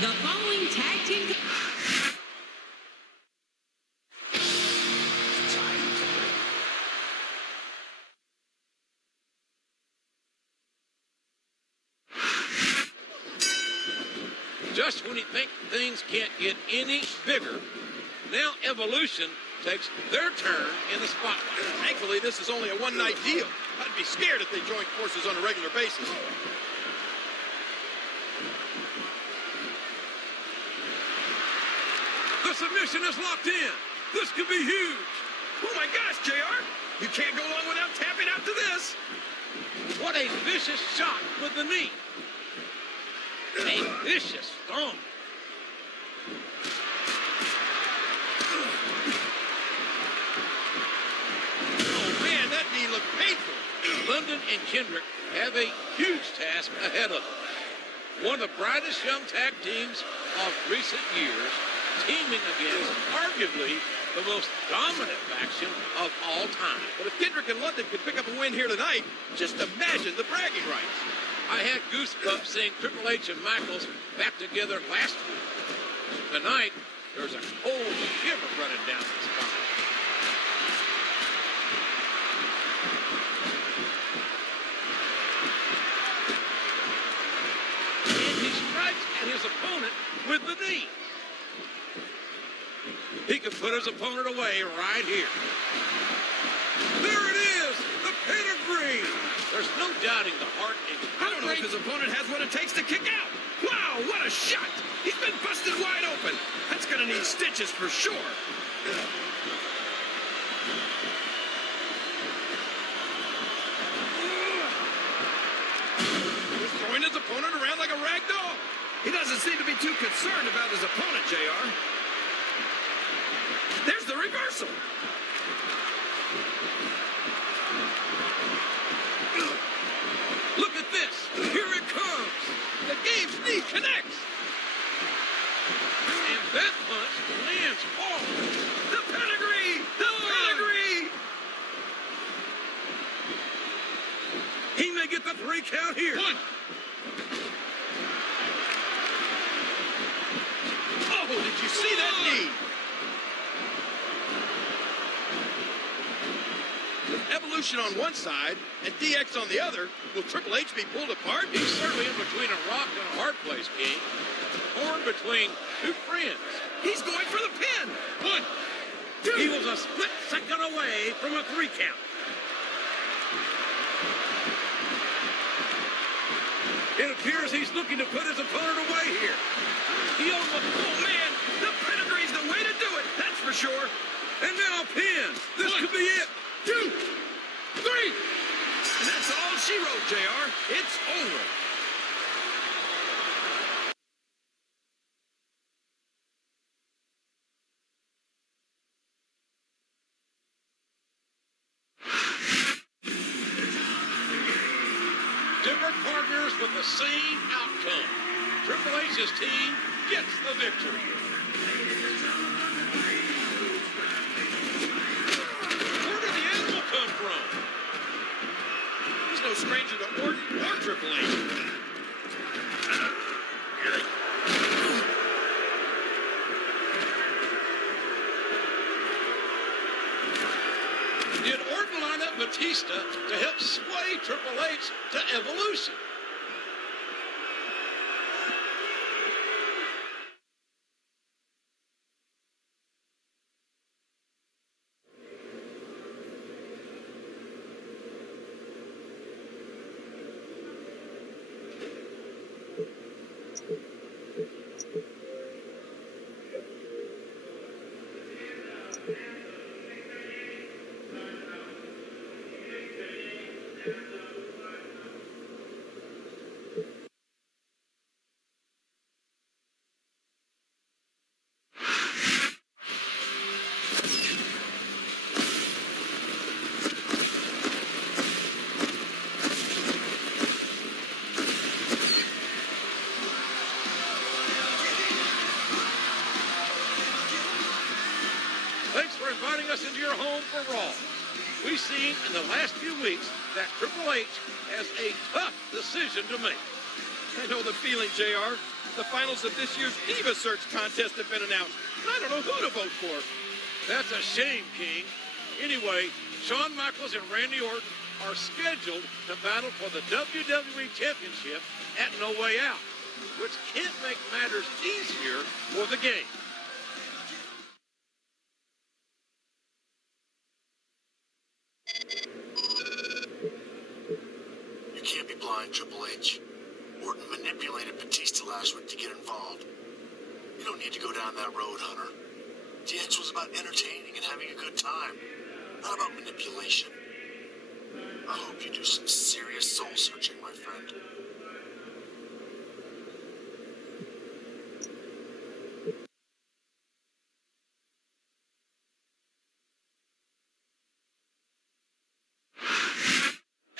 The following tag team... Just when you think things can't get any bigger, now Evolution takes their turn in the spotlight. Thankfully, this is only a one-night deal. I'd be scared if they joined forces on a regular basis. The submission is locked in. This could be huge. Oh my gosh, JR! You can't go long without tapping out to this. What a vicious shot with the knee. A vicious stomp. Oh man, that knee looked painful. London and Kendrick have a huge task ahead of them. One of the brightest young tag teams of recent years, teaming against arguably the most dominant faction of all time. But if Kendrick and London could pick up a win here tonight, just imagine the bragging rights. I had goosebumps seeing Triple H and Michaels back together last week. Tonight, there's a cold shiver running down the spine. his opponent with the knee. He can put his opponent away right here. There it is, the pedigree. There's no doubting the heart and I don't know if his opponent has what it takes to kick out. Wow, what a shot! He's been busted wide open. That's gonna need stitches for sure. He's throwing his opponent around like a rag doll. He doesn't seem to be too concerned about his opponent, JR. There's the reversal. look at this. Here it comes. The game's knee connects. And that punch lands hard. The pedigree! The pedigree! He may get the 3 count here. 1. Oh, did you see that knee? With Evolution on one side and DX on the other, will Triple H be pulled apart? He's certainly in between a rock and a hard place, King. Torn between 2 friends. He's going for the pin. 1, 2. He was a split second away from a 3 count. It appears he's looking to put his opponent away here. He almost... Oh, man! The pedigree's the way to do it, that's for sure. And now a pin. This could be it. 2, 3. And that's all she wrote, JR. It's over. Different partners with the same outcome. Triple H's team gets the victory. Where did the animal come from? He's no stranger to Orton or Triple H. Did Orton line up Batista to help sway Triple H to Evolution? Thanks for inviting us into your home for Raw. We've seen in the last few weeks that Triple H has a tough decision to make. I know the feeling, JR. The finals of this year's Diva Search contest have been announced, and I don't know who to vote for. That's a shame, King. Anyway, Shawn Michaels and Randy Orton are scheduled to battle for the WWE Championship at No Way Out, which can't make matters easier for the game. You can't be blind, Triple H. Orton manipulated Batista last week to get involved. You don't need to go down that road, Hunter. DX was about entertaining and having a good time, not about manipulation. I hope you do some serious soul searching, my friend.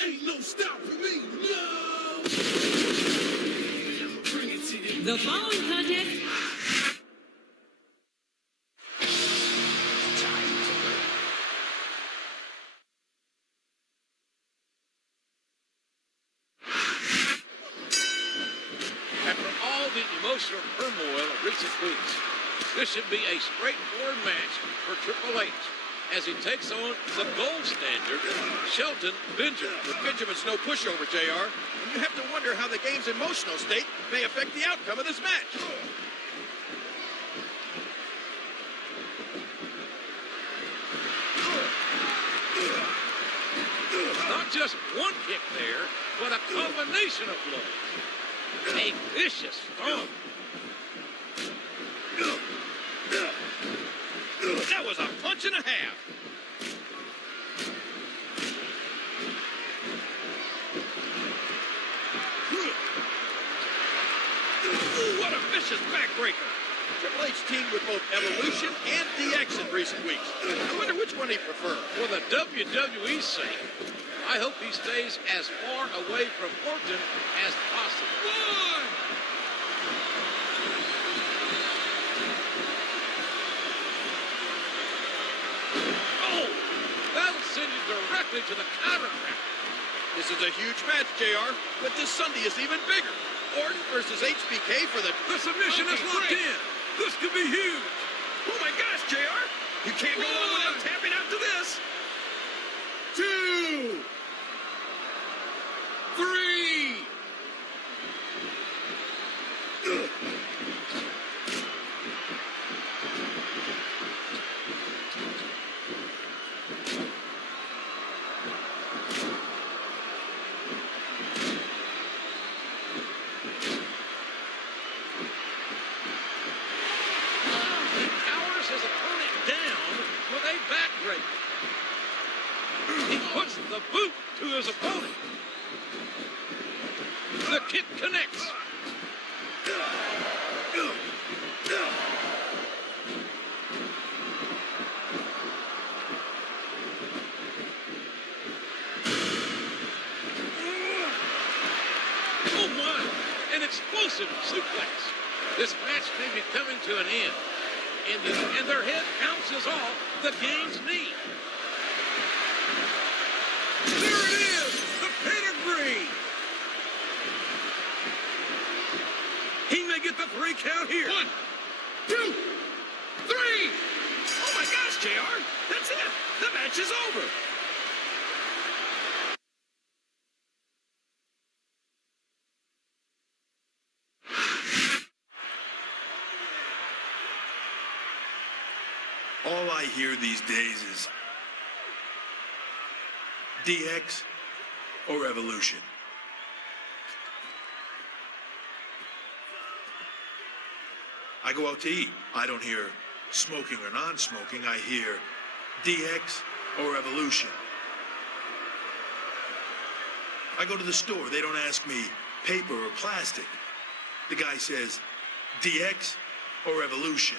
Ain't no stopping me, no! Bring it to you. The following contest After all the emotional turmoil of recent weeks, this should be a straightforward match for Triple H, as he takes on the gold standard, Shelton Benjamin. But Benjamin's no pushover, JR. And you have to wonder how the game's emotional state may affect the outcome of this match. Not just one kick there, but a combination of blows. A vicious thump. That was a punch and a half. Ooh, what a vicious backbreaker. Triple H teamed with both Evolution and DX in recent weeks. I wonder which one he prefers. For the WWE's sake, I hope he stays as far away from Orton as possible. One! Oh, that'll send you directly to the chiropractor. This is a huge match, JR, but this Sunday is even bigger. Orton versus HBK for the submission is locked in. This could be huge. Oh my gosh, JR! You can't go on without tapping out to this. 2, 3. He powers his opponent down with a backbreaker. He puts the boot to his opponent. The kick connects. Oh my, an explosive suplex. This match may be coming to an end. And their head bounces off the game's knee. There it is, the pedigree. He may get the 3 count here. 1, 2, 3. Oh my gosh, JR. That's it. The match is over. All I hear these days is DX or Evolution. I go out to eat. I don't hear smoking or non-smoking. I hear DX or Evolution. I go to the store. They don't ask me paper or plastic. The guy says DX or Evolution.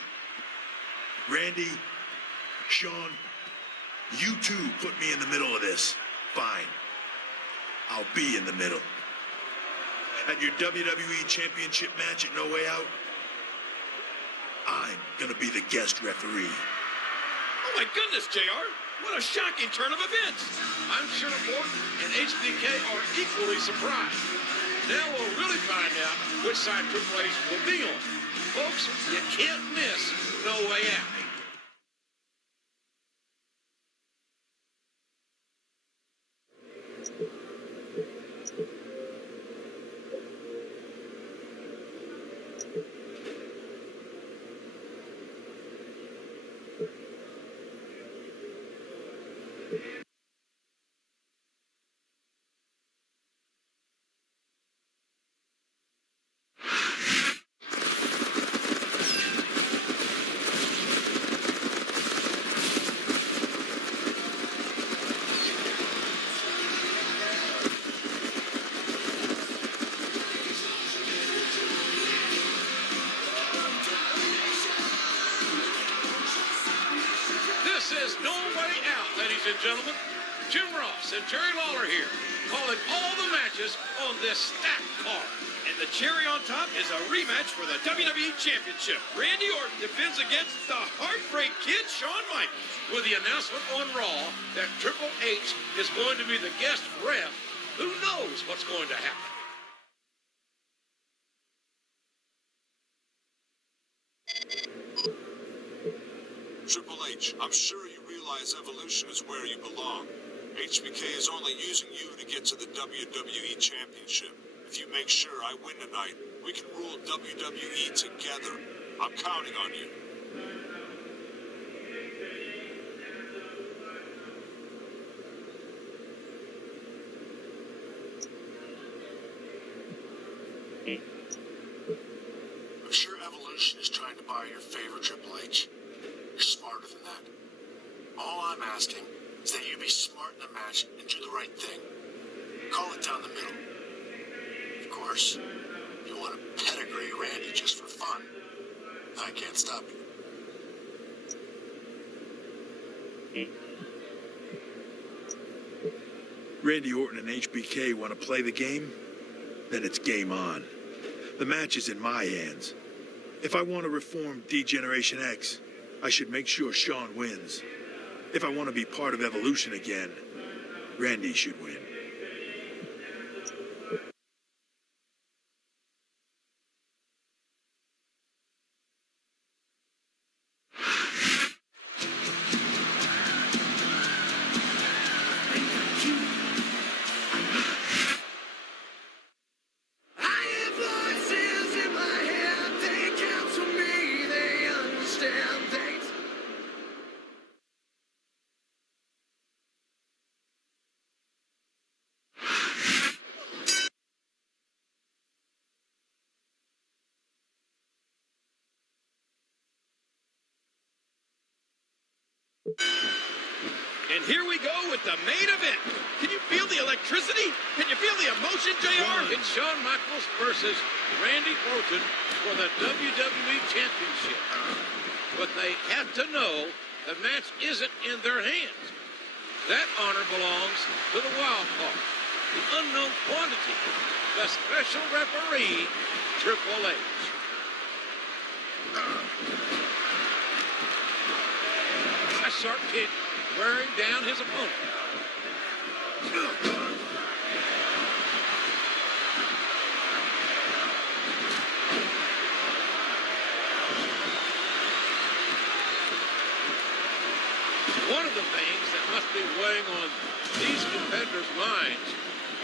Randy, Sean, you two put me in the middle of this. Fine. I'll be in the middle. At your WWE Championship match at No Way Out, I'm gonna be the guest referee. Oh my goodness, JR. What a shocking turn of events. I'm sure Orton and HBK are equally surprised. Now we'll really find out which side Triple H will be on. Folks, you can't miss No Way Out. This is No Way Out, ladies and gentlemen. Jim Ross and Jerry Lawler here, calling all the matches on this stacked card. And the cherry on top is a rematch for the WWE Championship. Randy Orton defends against the Heartbreak Kid, Shawn Michaels. With the announcement on Raw that Triple H is going to be the guest ref, who knows what's going to happen? Triple H, I'm sure you realize realize Evolution is where you belong. HBK is only using you to get to the WWE Championship. If you make sure I win tonight, we can rule WWE together. I'm counting on you. I'm sure Evolution is trying to buy your favor, Triple H. You're smarter than that. All I'm asking is that you be smart in the match and do the right thing. Call it down the middle. Of course, you want to pedigree Randy just for fun. I can't stop you. Randy Orton and HBK want to play the game? Then it's game on. The match is in my hands. If I want to reform D-Generation X, I should make sure Shawn wins. If I want to be part of Evolution again, Randy should win. And here we go with the main event. Can you feel the electricity? Can you feel the emotion, JR? It's Shawn Michaels versus Randy Orton for the WWE Championship. But they have to know the match isn't in their hands. That honor belongs to the wild card, the unknown quantity, the special referee, Triple H. A sharp kick wearing down his opponent. One of the things that must be weighing on these competitors' minds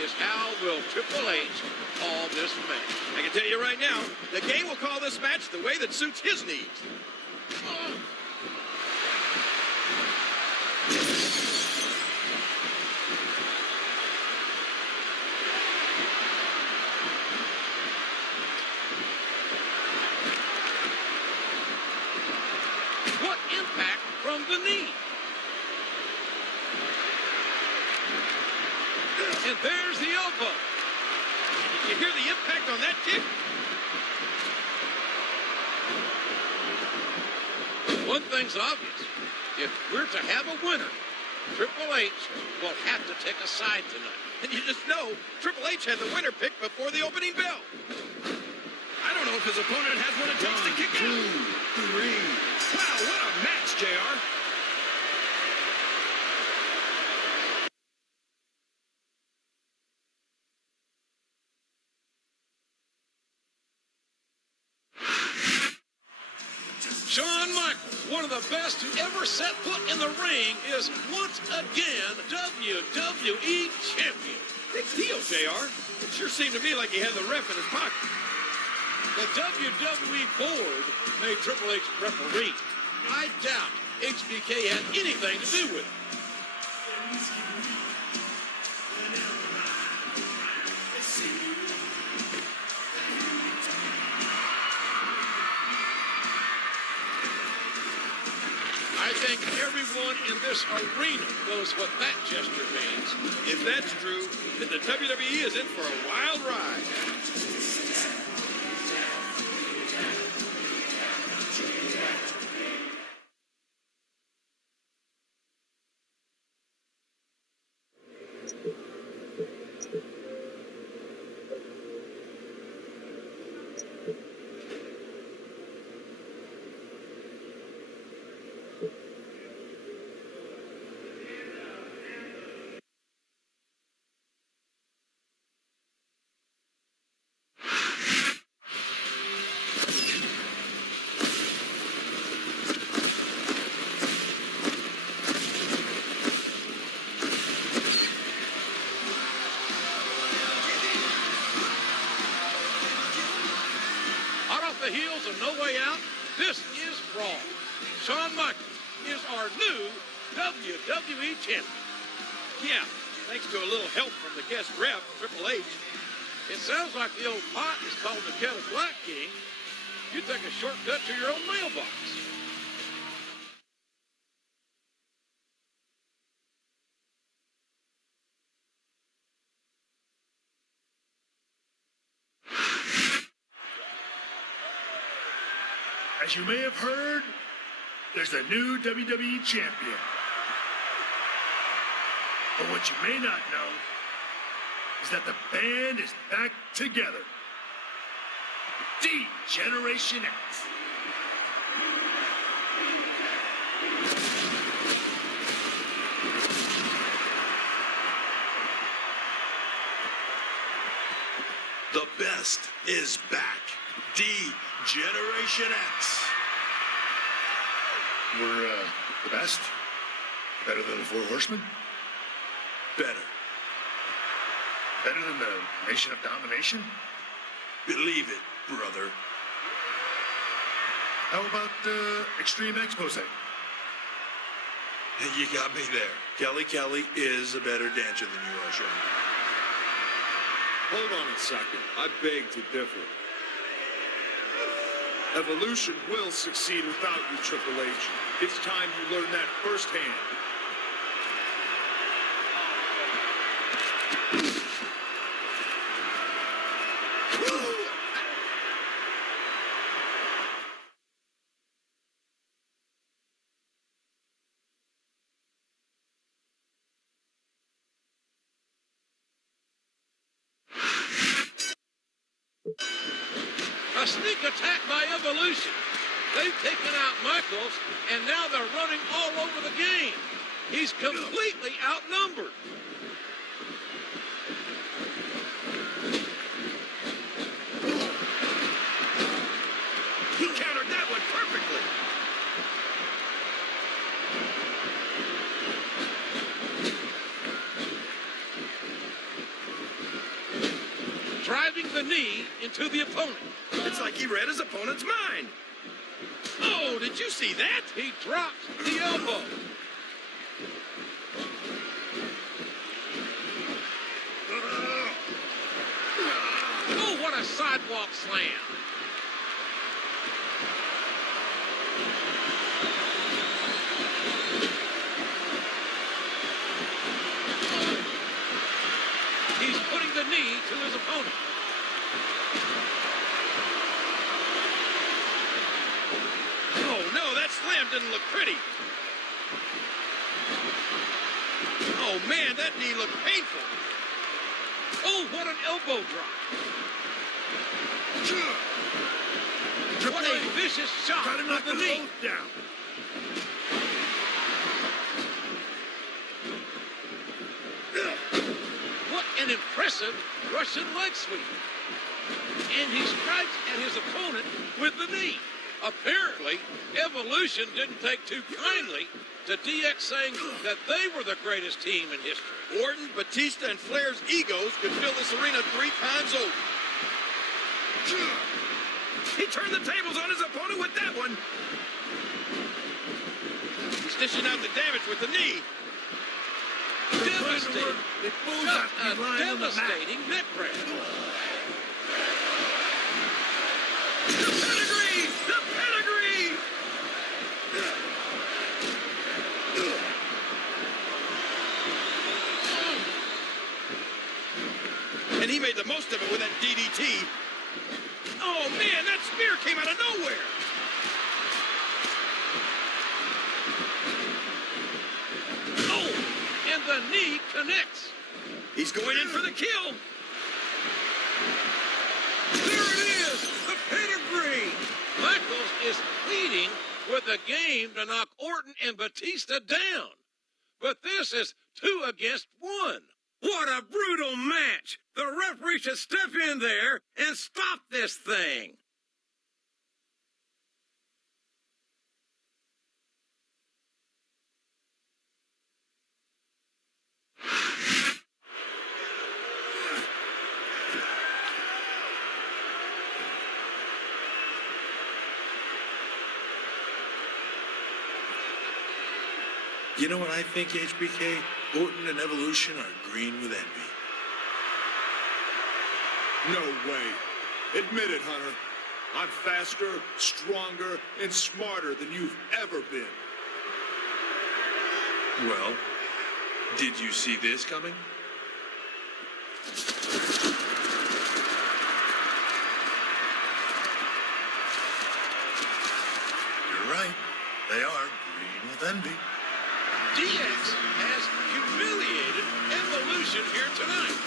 is how will Triple H call this match? I can tell you right now, the game will call this match the way that suits his needs. What impact from the knee? And there's the elbow. Did you hear the impact on that kick? One thing's obvious. If we're to have a winner, Triple H will have to take a side tonight. And you just know Triple H had the winner pick before the opening bell. I don't know if his opponent has what it takes to kick out. 1, 2, 3. Wow, what a match, JR. Shawn Michaels, one of the best to ever set foot in the ring, is once again WWE Champion. Big deal, JR. It sure seemed to me like he had the ref in his pocket. The WWE board made Triple H referee. I doubt HBK had anything to do with it. I think everyone in this arena knows what that gesture means. If that's true, then the WWE is in for a wild ride. heels and no way out? This is Raw. Shawn Michaels is our new WWE champion. Yeah, thanks to a little help from the guest ref, Triple H. It sounds like the old pot is calling the kettle black, King. You take a shortcut to your own mailbox. As you may have heard, there's a new WWE champion. But what you may not know is that the band is back together. D-Generation X. The best is back. D-Generation X. We're, the best? Better than the Four Horsemen? Better. Better than the Nation of Domination? Believe it, brother. How about, Extreme Expose? You got me there. Kelly is a better dancer than you are, Sean. Hold on a second. I beg to differ. Evolution will succeed without you, Triple H. It's time you learn that firsthand. A sneak attack by Evolution. They've taken out Michaels, and now they're running all over the game. He's completely outnumbered. He countered that one perfectly. Driving the knee into the opponent. It's like he read his opponent's mind. Oh, did you see that? He drops the elbow. Oh, what a sidewalk slam. He's putting the knee to his opponent. Oh, no, that slam didn't look pretty. Oh, man, that knee looked painful. Oh, what an elbow drop. What a vicious shot Try to knock with the them knee. both down. What an impressive Russian leg sweep. And he strikes at his opponent with the knee. Apparently, Evolution didn't take too kindly to DX saying that they were the greatest team in history. Orton, Batista, and Flair's egos could fill this arena 3 times over. He turned the tables on his opponent with that one. He's dishing out the damage with the knee. Devastating. They both Just have to a be lying on the mat. devastating neck grab. The pedigree! The pedigree! And he made the most of it with that DDT. Oh, man, that spear came out of nowhere. Oh, and the knee connects. He's going in for the kill. There it is, the pedigree. Michaels is pleading with the game to knock Orton and Batista down. But this is 2 against 1. What a brutal match. The referee should step in there and stop this thing. You know what I think, HBK? Orton and Evolution are green with envy. No way. Admit it, Hunter. I'm faster, stronger, and smarter than you've ever been. Well, did you see this coming? You're right. They are green with envy. DX has humiliated Evolution here tonight.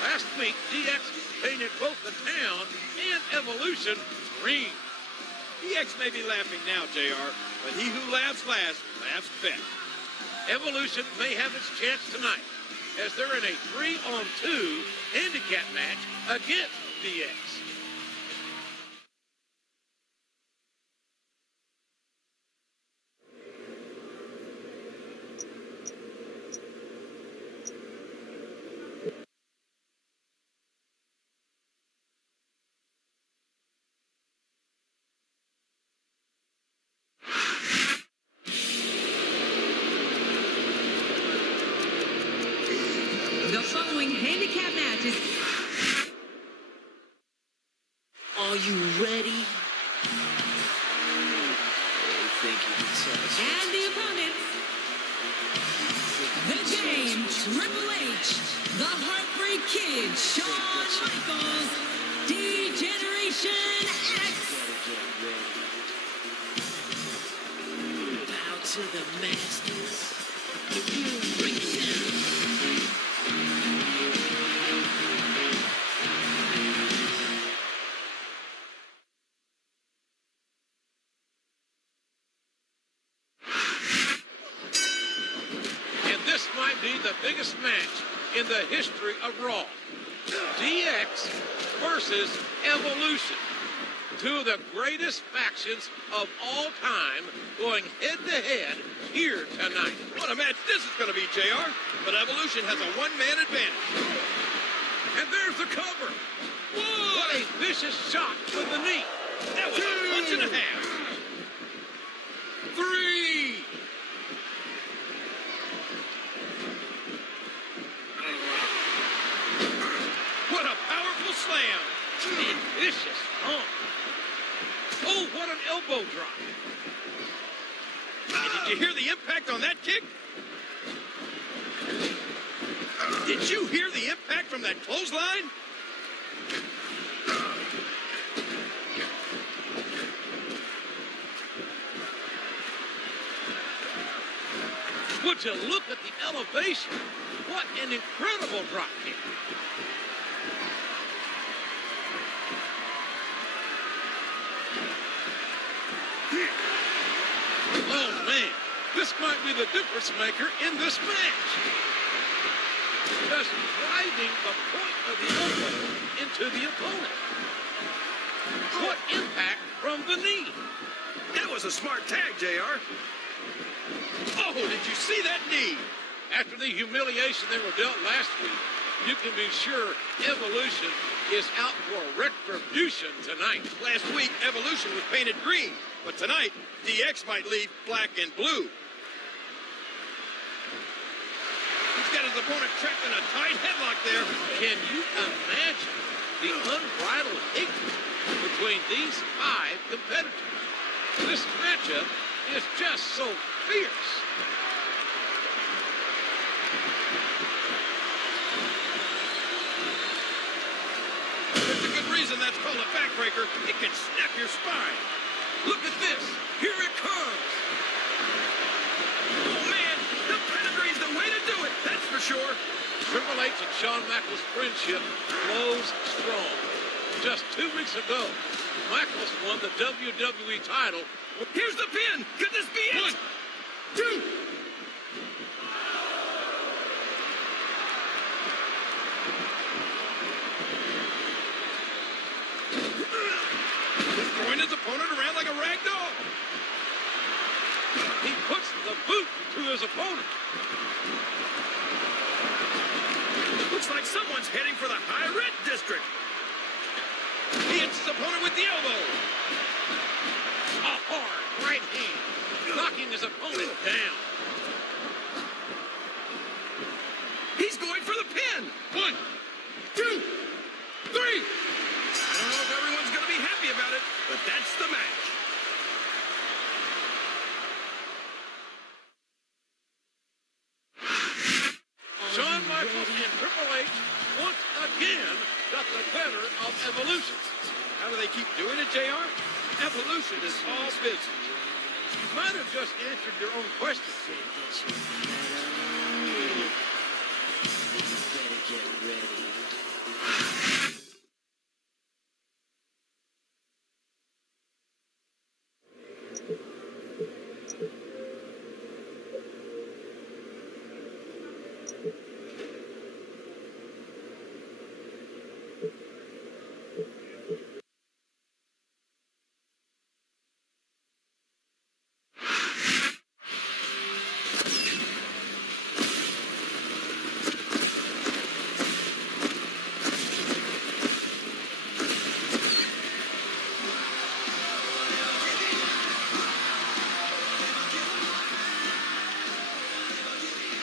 Last week, DX painted both the town and Evolution green. DX may be laughing now, JR, but he who laughs last laughs best. Evolution may have its chance tonight, as they're in a 3-on-2 handicap match against DX. The following handicap match is... Are you ready? And the opponents, The Game, Triple H, The Heartbreak Kid, Shawn Michaels, D-Generation X. Bow to the masters. Bring it down. And this might be the biggest match in the history of Raw. DX versus Evolution. Two of the greatest factions of all time going head-to-head here tonight. What a match this is going to be, JR. But Evolution has a one-man advantage. And there's the cover. What a vicious shot with the knee. That was a punch and a half. 3. What a powerful slam. And vicious stomp. Oh, what an elbow drop. And did you hear the impact on that kick? Did you hear the impact from that clothesline? Would you look at the elevation? What an incredible drop kick. Oh, man. This might be the difference maker in this match. Just driving the point of the elbow into the opponent. What impact from the knee? That was a smart tag, JR. Oh, did you see that knee? After the humiliation they were dealt last week, you can be sure Evolution is out for retribution tonight. Last week, Evolution was painted green, but tonight, DX might leave black and blue. He's got his opponent trapped in a tight headlock there. Can you imagine the unbridled hatred between these 5 competitors? This matchup is just so fierce. There's a good reason that's called a backbreaker. It can snap your spine. Look at this. Here it comes. Oh, man. The pedigree's the way to do it. That's for sure. Triple H and Shawn Michaels' friendship flows strong. Just 2 weeks ago, Michaels won the WWE title. Here's the pin. Could this be it? 1, 2. He's throwing his opponent around like a rag doll. He puts the boot to his opponent. Looks like someone's heading for the high red district. He hits his opponent with the elbow. A hard right hand, knocking his opponent down. He's going for the pin. 1, 2, 3. I don't know if everyone's going to be happy about it, but that's the match. Shawn Michaels and Triple H once again got the better of Evolution. How do they keep doing it, JR? Evolution is all business. You might have just answered your own question. Better get ready.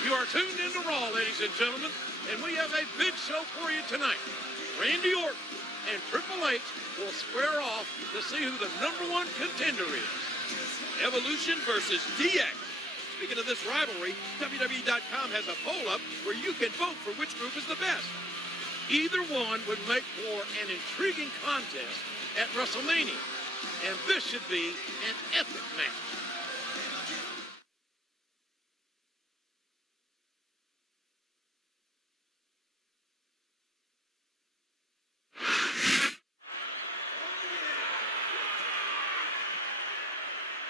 You are tuned into Raw, ladies and gentlemen, and we have a big show for you tonight. Randy Orton and Triple H will square off to see who the #1 contender is. Evolution versus DX. Speaking of this rivalry, WWE.com has a poll up where you can vote for which group is the best. Either one would make for an intriguing contest at WrestleMania, and this should be an epic match.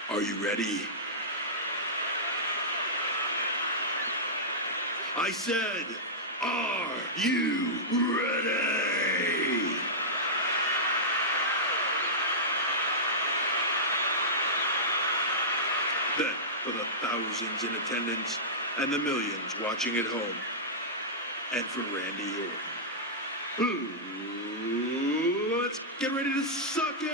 Are you ready? I said, are you ready? Then, for the thousands in attendance and the millions watching at home, and for Randy Orton, let's get ready to suck it!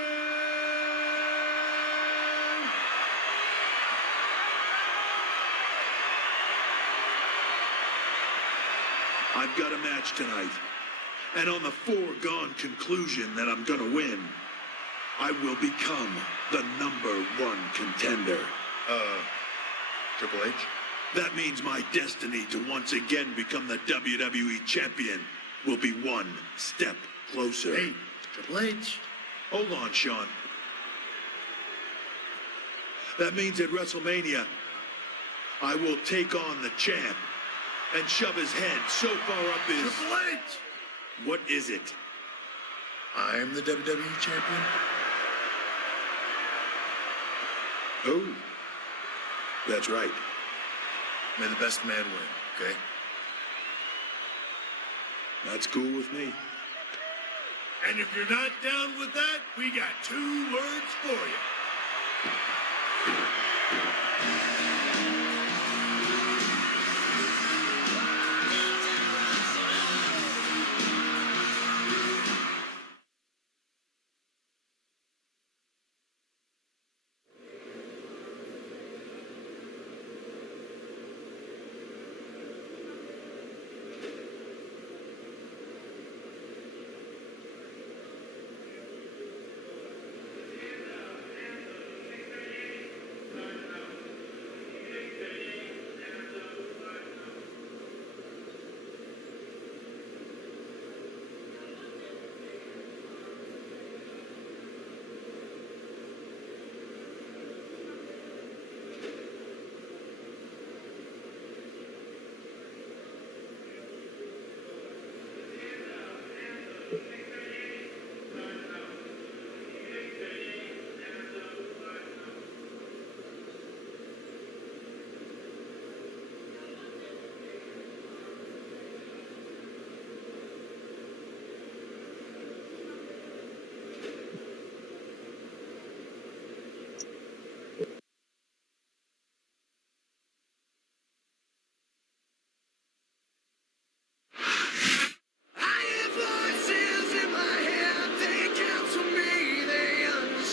I've got a match tonight, and on the foregone conclusion that I'm gonna win, I will become the #1 contender. Triple H? That means my destiny to once again become the WWE champion will be one step closer. Hey, Triple H. Hold on, Sean. That means at WrestleMania, I will take on the champ and shove his head so far up his... Triple H! What is it? I'm the WWE champion. Oh, that's right. May the best man win, okay? That's cool with me. And if you're not down with that, we got 2 words for you.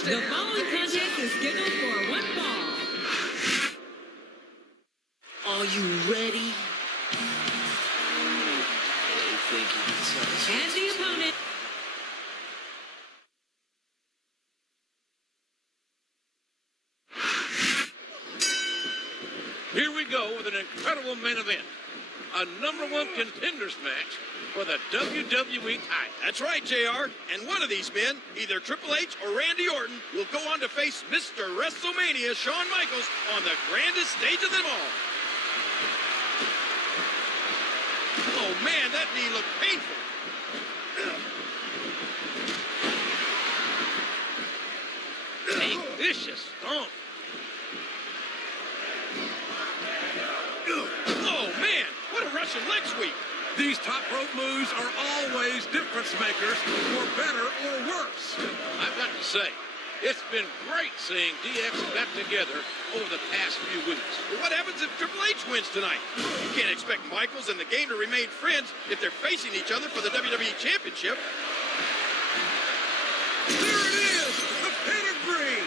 The following contest is scheduled for one fall. Are you ready? And the opponent. Here we go with an incredible main event. A #1 contenders match for the WWE title. That's right, JR. And one of these men, either Triple H or Randy Orton, will go on to face Mr. WrestleMania, Shawn Michaels, on the grandest stage of them all. Oh, man, that knee looked painful. A vicious stomp. Oh, man, what a Russian leg sweep. These top rope moves are always difference makers, for better or worse. I've got to say, it's been great seeing DX back together over the past few weeks. Well, what happens if Triple H wins tonight? You can't expect Michaels and the Game to remain friends if they're facing each other for the WWE Championship. There it is, the pedigree.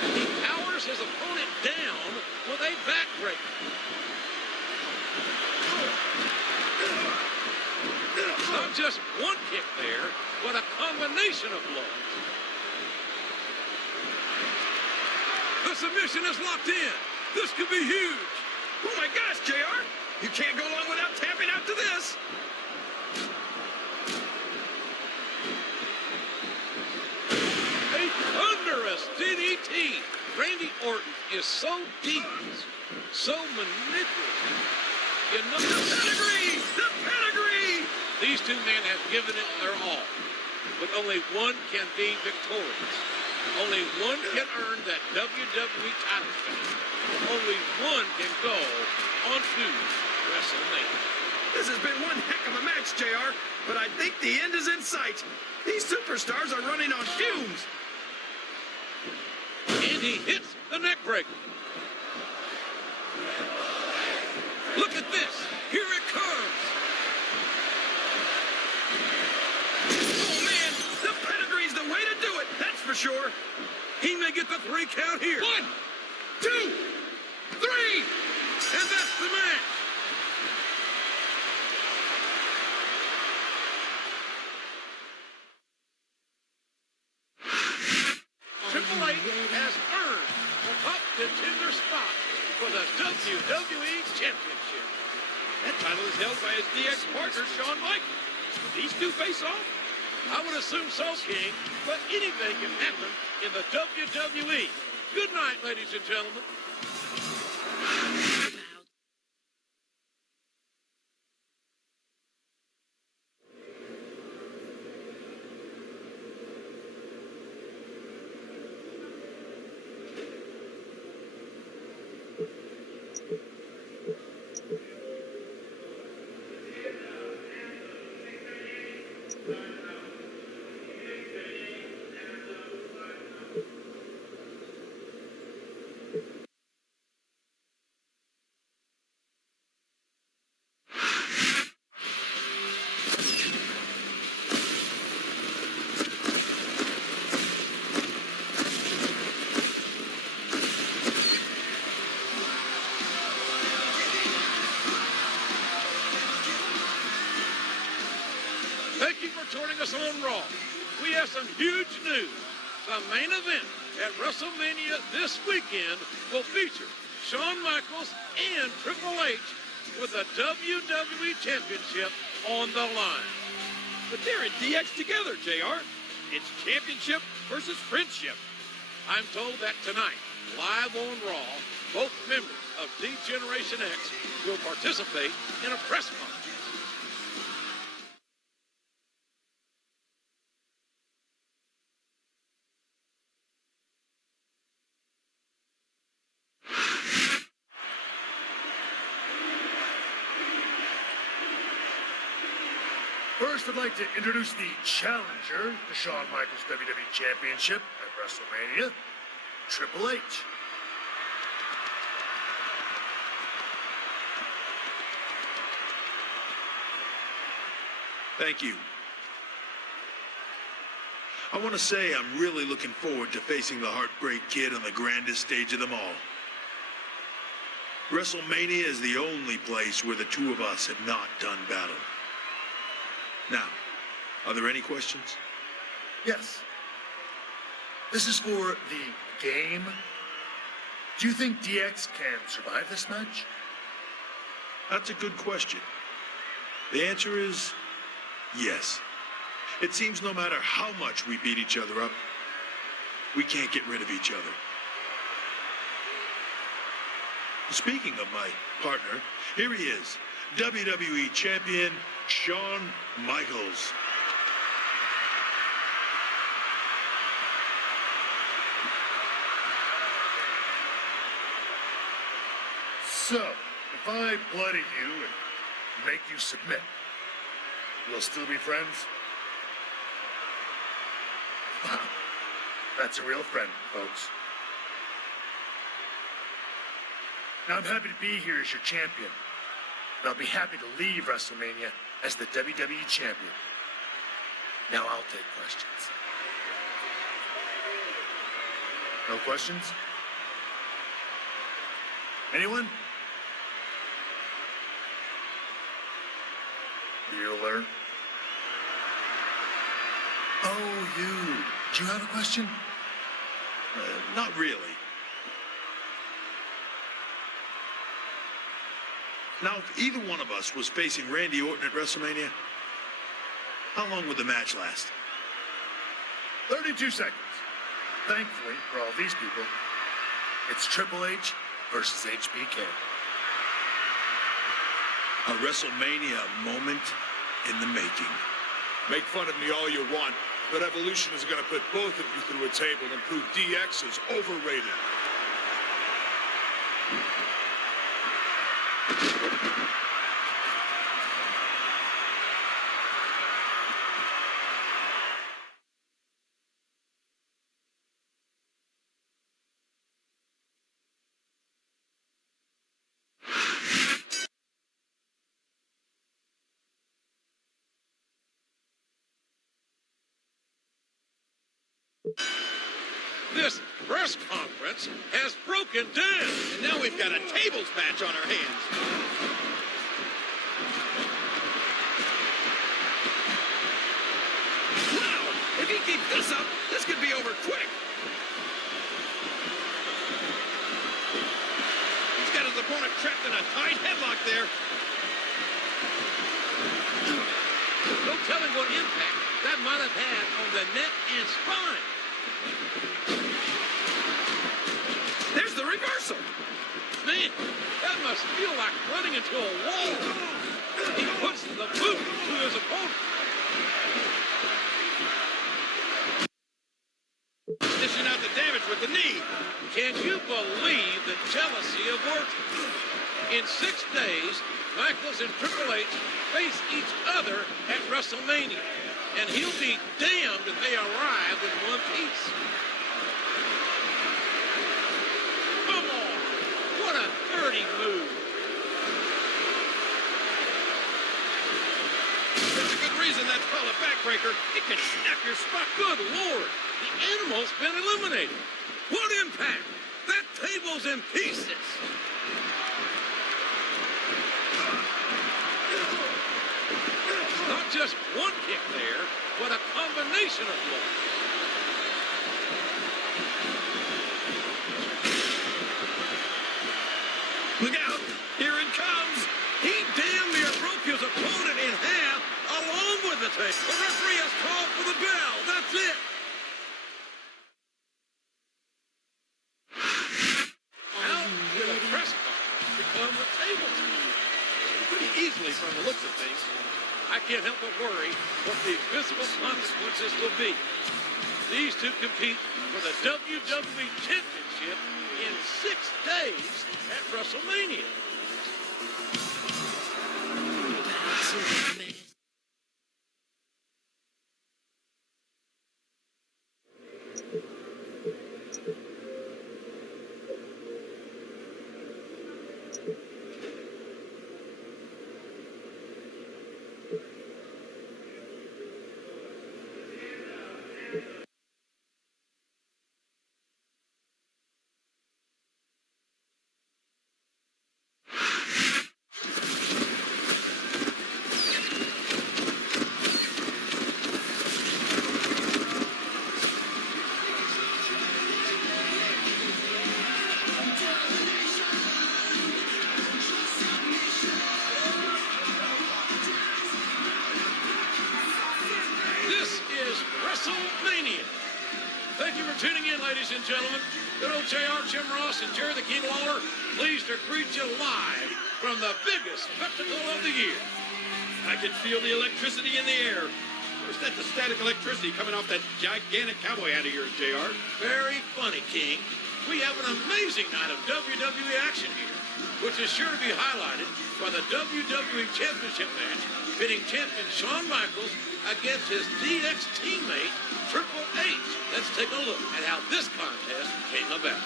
He powers his opponent down with a backbreaker. Not just one kick there, but a combination of blows. The submission is locked in. This could be huge. Oh my gosh, JR! You can't go long without tapping out to this. A thunderous DDT. Randy Orton is so devious, so manipulative. You know, The pedigree! The pedigree! these two men have given it their all, but only one can be victorious. Only one can earn that WWE title shot. Only one can go on to WrestleMania. This has been one heck of a match, JR, but I think the end is in sight. These superstars are running on fumes. And he hits the neck breaker. Look at this. Here it comes. Oh, man, the pedigree's the way to do it, that's for sure. He may get the 3 count here. 1, 2, 3. And that's the match. Triple H has earned the top contender spot for the WWE Championship. That title is held by his DX partner, Shawn Michaels. Will these two face off? I would assume so, King, but anything can happen in the WWE. Good night, ladies and gentlemen. Thank you for joining us on Raw. We have some huge news. The main event at WrestleMania this weekend will feature Shawn Michaels and Triple H with the WWE Championship on the line. But they're in DX together, JR. It's championship versus friendship. I'm told that tonight, live on Raw, both members of D-Generation X will participate in a press conference. First, I'd like to introduce the challenger to Shawn Michaels' WWE Championship at WrestleMania, Triple H. Thank you. I want to say I'm really looking forward to facing the Heartbreak Kid on the grandest stage of them all. WrestleMania is the only place where the two of us have not done battle. Now, are there any questions? Yes. This is for the game. Do you think DX can survive this match? That's a good question. The answer is yes. It seems no matter how much we beat each other up, we can't get rid of each other. Speaking of my partner, here he is, WWE Champion Shawn Michaels. So, if I bloody you and make you submit, we'll still be friends? Wow, that's a real friend, folks. Now, I'm happy to be here as your champion, and I'll be happy to leave WrestleMania as the WWE Champion. Now I'll take questions. No questions? Anyone? Bueller. Oh, you. Do you have a question? Not really. Now, if either one of us was facing Randy Orton at WrestleMania, how long would the match last? 32 seconds. Thankfully, for all these people, it's Triple H versus HBK. A WrestleMania moment in the making. Make fun of me all you want, but Evolution is going to put both of you through a table and prove DX is overrated. This press conference has broken down. And now we've got a tables match on our hands. Wow! If he keeps this up, this could be over quick. He's got his opponent trapped in a tight headlock there. No telling what impact that might have had on the neck and spine. There's the reversal. Man, that must feel like running into a wall. He puts the boot to his opponent. Dishing out the damage with the knee. Can you believe the jealousy of Orton? In 6 days, Michaels and Triple H face each other at WrestleMania. And he'll be damned if they arrive in one piece. Come on. What a dirty move. There's a good reason that's called a backbreaker. It can snap your spine. Good Lord. The animal's been eliminated. What impact? That table's in pieces. Not just one kick there, but a combination of blows. Look out. Here it comes. He damn near broke his opponent in half along with the table. The referee has called for the bell. That's it. How did a press conference become a table match? Pretty easily from the looks of things. I can't help but worry what the visible consequences will be. These two compete for the WWE Championship in 6 days at WrestleMania. Good old JR, Jim Ross, and Jerry the King Lawler, pleased to greet you live from the biggest spectacle of the year. I can feel the electricity in the air. Where's that the static electricity coming off that gigantic cowboy hat of yours, JR? Very funny, King. We have an amazing night of WWE action here, which is sure to be highlighted by the WWE Championship match pitting champion Shawn Michaels against his DX teammate, Triple H. Let's take a look at how this contest came about.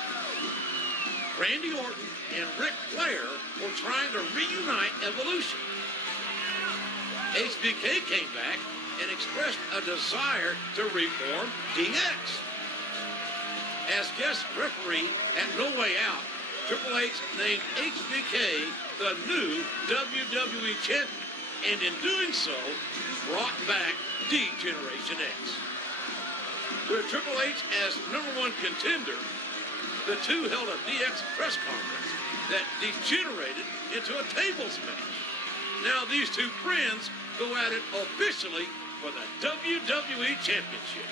Randy Orton and Ric Flair were trying to reunite Evolution. HBK came back and expressed a desire to reform DX. As guest referee at No Way Out, Triple H named HBK the new WWE champion, and in doing so, brought back D-Generation X. With Triple H as #1 contender, the two held a DX press conference that degenerated into a tables match. Now these two friends go at it officially for the WWE Championship.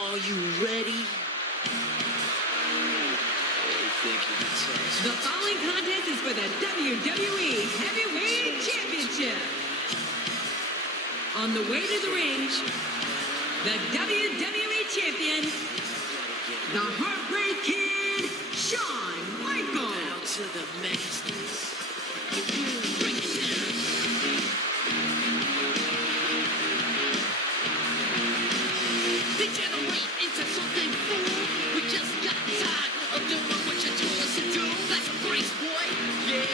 Are you ready? The following contest is for the WWE Heavyweight Championship. On the way to the ring, the WWE Champion, the Heartbreak Kid, Shawn Michaels. Bow to the masters. Degenerate into something fool. We just got tired of doing what you told us to do. That's a brace, boy. Yeah,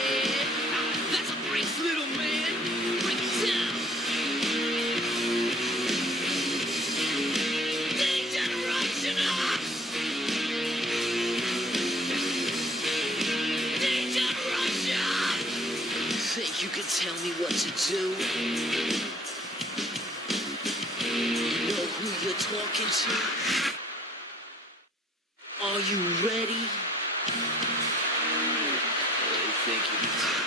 that's a brace, little man. Break it down. Degeneration up. Degeneration. Think you can tell me what to do? You know who you're talking to? Are you ready? I think you can tell.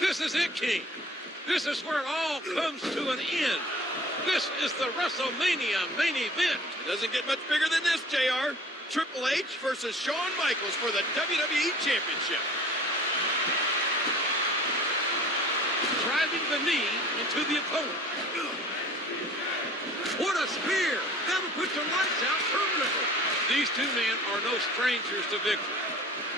This is it, King. This is where it all comes to an end. This is the WrestleMania main event. It doesn't get much bigger than this, JR. Triple H versus Shawn Michaels for the WWE Championship. Driving the knee into the opponent. What a spear! That'll put your lights out permanently. These two men are no strangers to victory.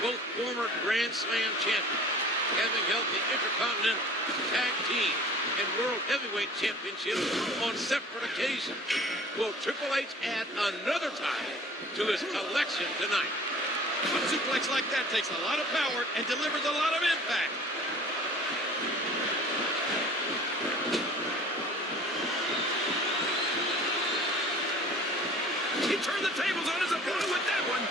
Both former Grand Slam champions, having held the Intercontinental, Tag Team, and World Heavyweight Championships on separate occasions. Will Triple H add another title to his collection tonight? A suplex like that takes a lot of power and delivers a lot of impact. He turned the tables on his opponent with that one.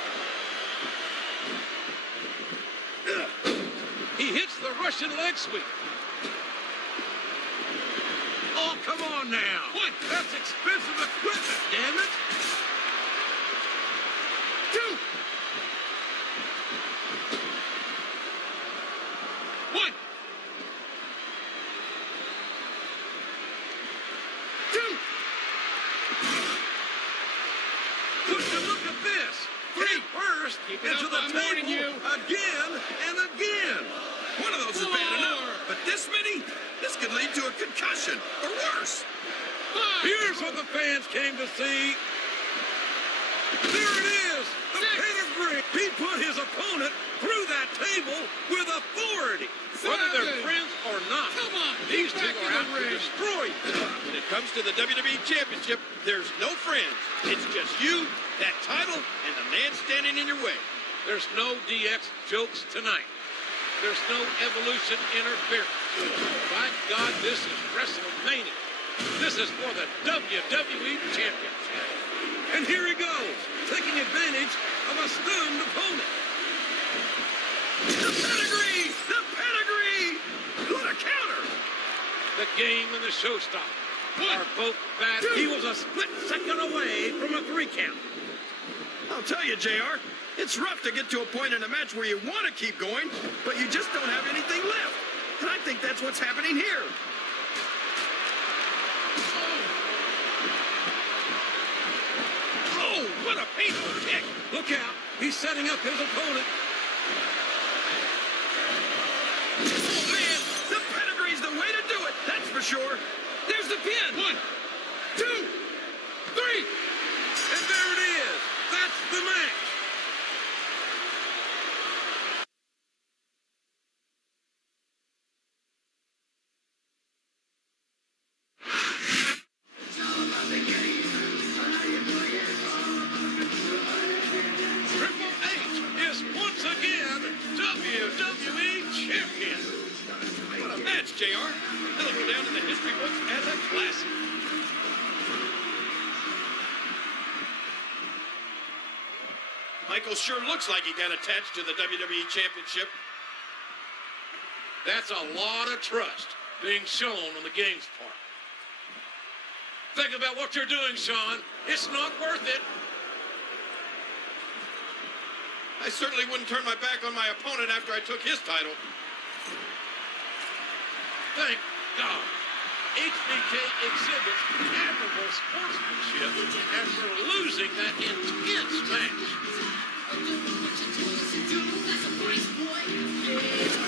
He hits the Russian leg sweep. Oh, come on now. What? That's expensive equipment, damn it. 2. 1. 2. Would you look at this? 3 first into the table again and again. One of those is bad enough, but this many? This could lead to a concussion, or worse. Here's what the fans came to see. There it is, the pedigree. He put his opponent through that table with authority. Whether they're friends or not, these two are out to destroy you. When it comes to the WWE Championship, there's no friends. It's just you, that title, and the man standing in your way. There's no DX jokes tonight. There's no Evolution interference. By God, this is WrestleMania. This is for the WWE Championship. And here he goes, taking advantage of a stunned opponent. The pedigree! The Game and the Showstopper are both bad. He was a split second away from a 3 count. I'll tell you, JR, it's rough to get to a point in a match where you want to keep going, but you just don't have anything left. And I think that's what's happening here. Oh, what a painful kick. Look out. He's setting up his opponent. Oh, man, the pedigree's the way to do it, that's for sure. There's the pin. 1, 2, 3. And there it is. That's the match. Triple H is once again WWE Champion. What a match, JR. That'll go down in the history books as a classic. Michael sure looks like he got attached to the WWE Championship. That's a lot of trust being shown on the Game's part. Think about what you're doing, Sean. It's not worth it. I certainly wouldn't turn my back on my opponent after I took his title. Thank God. HBK exhibits admirable sportsmanship after losing that intense match. I'm doing what you told us to do. That's a race, boy. Yeah.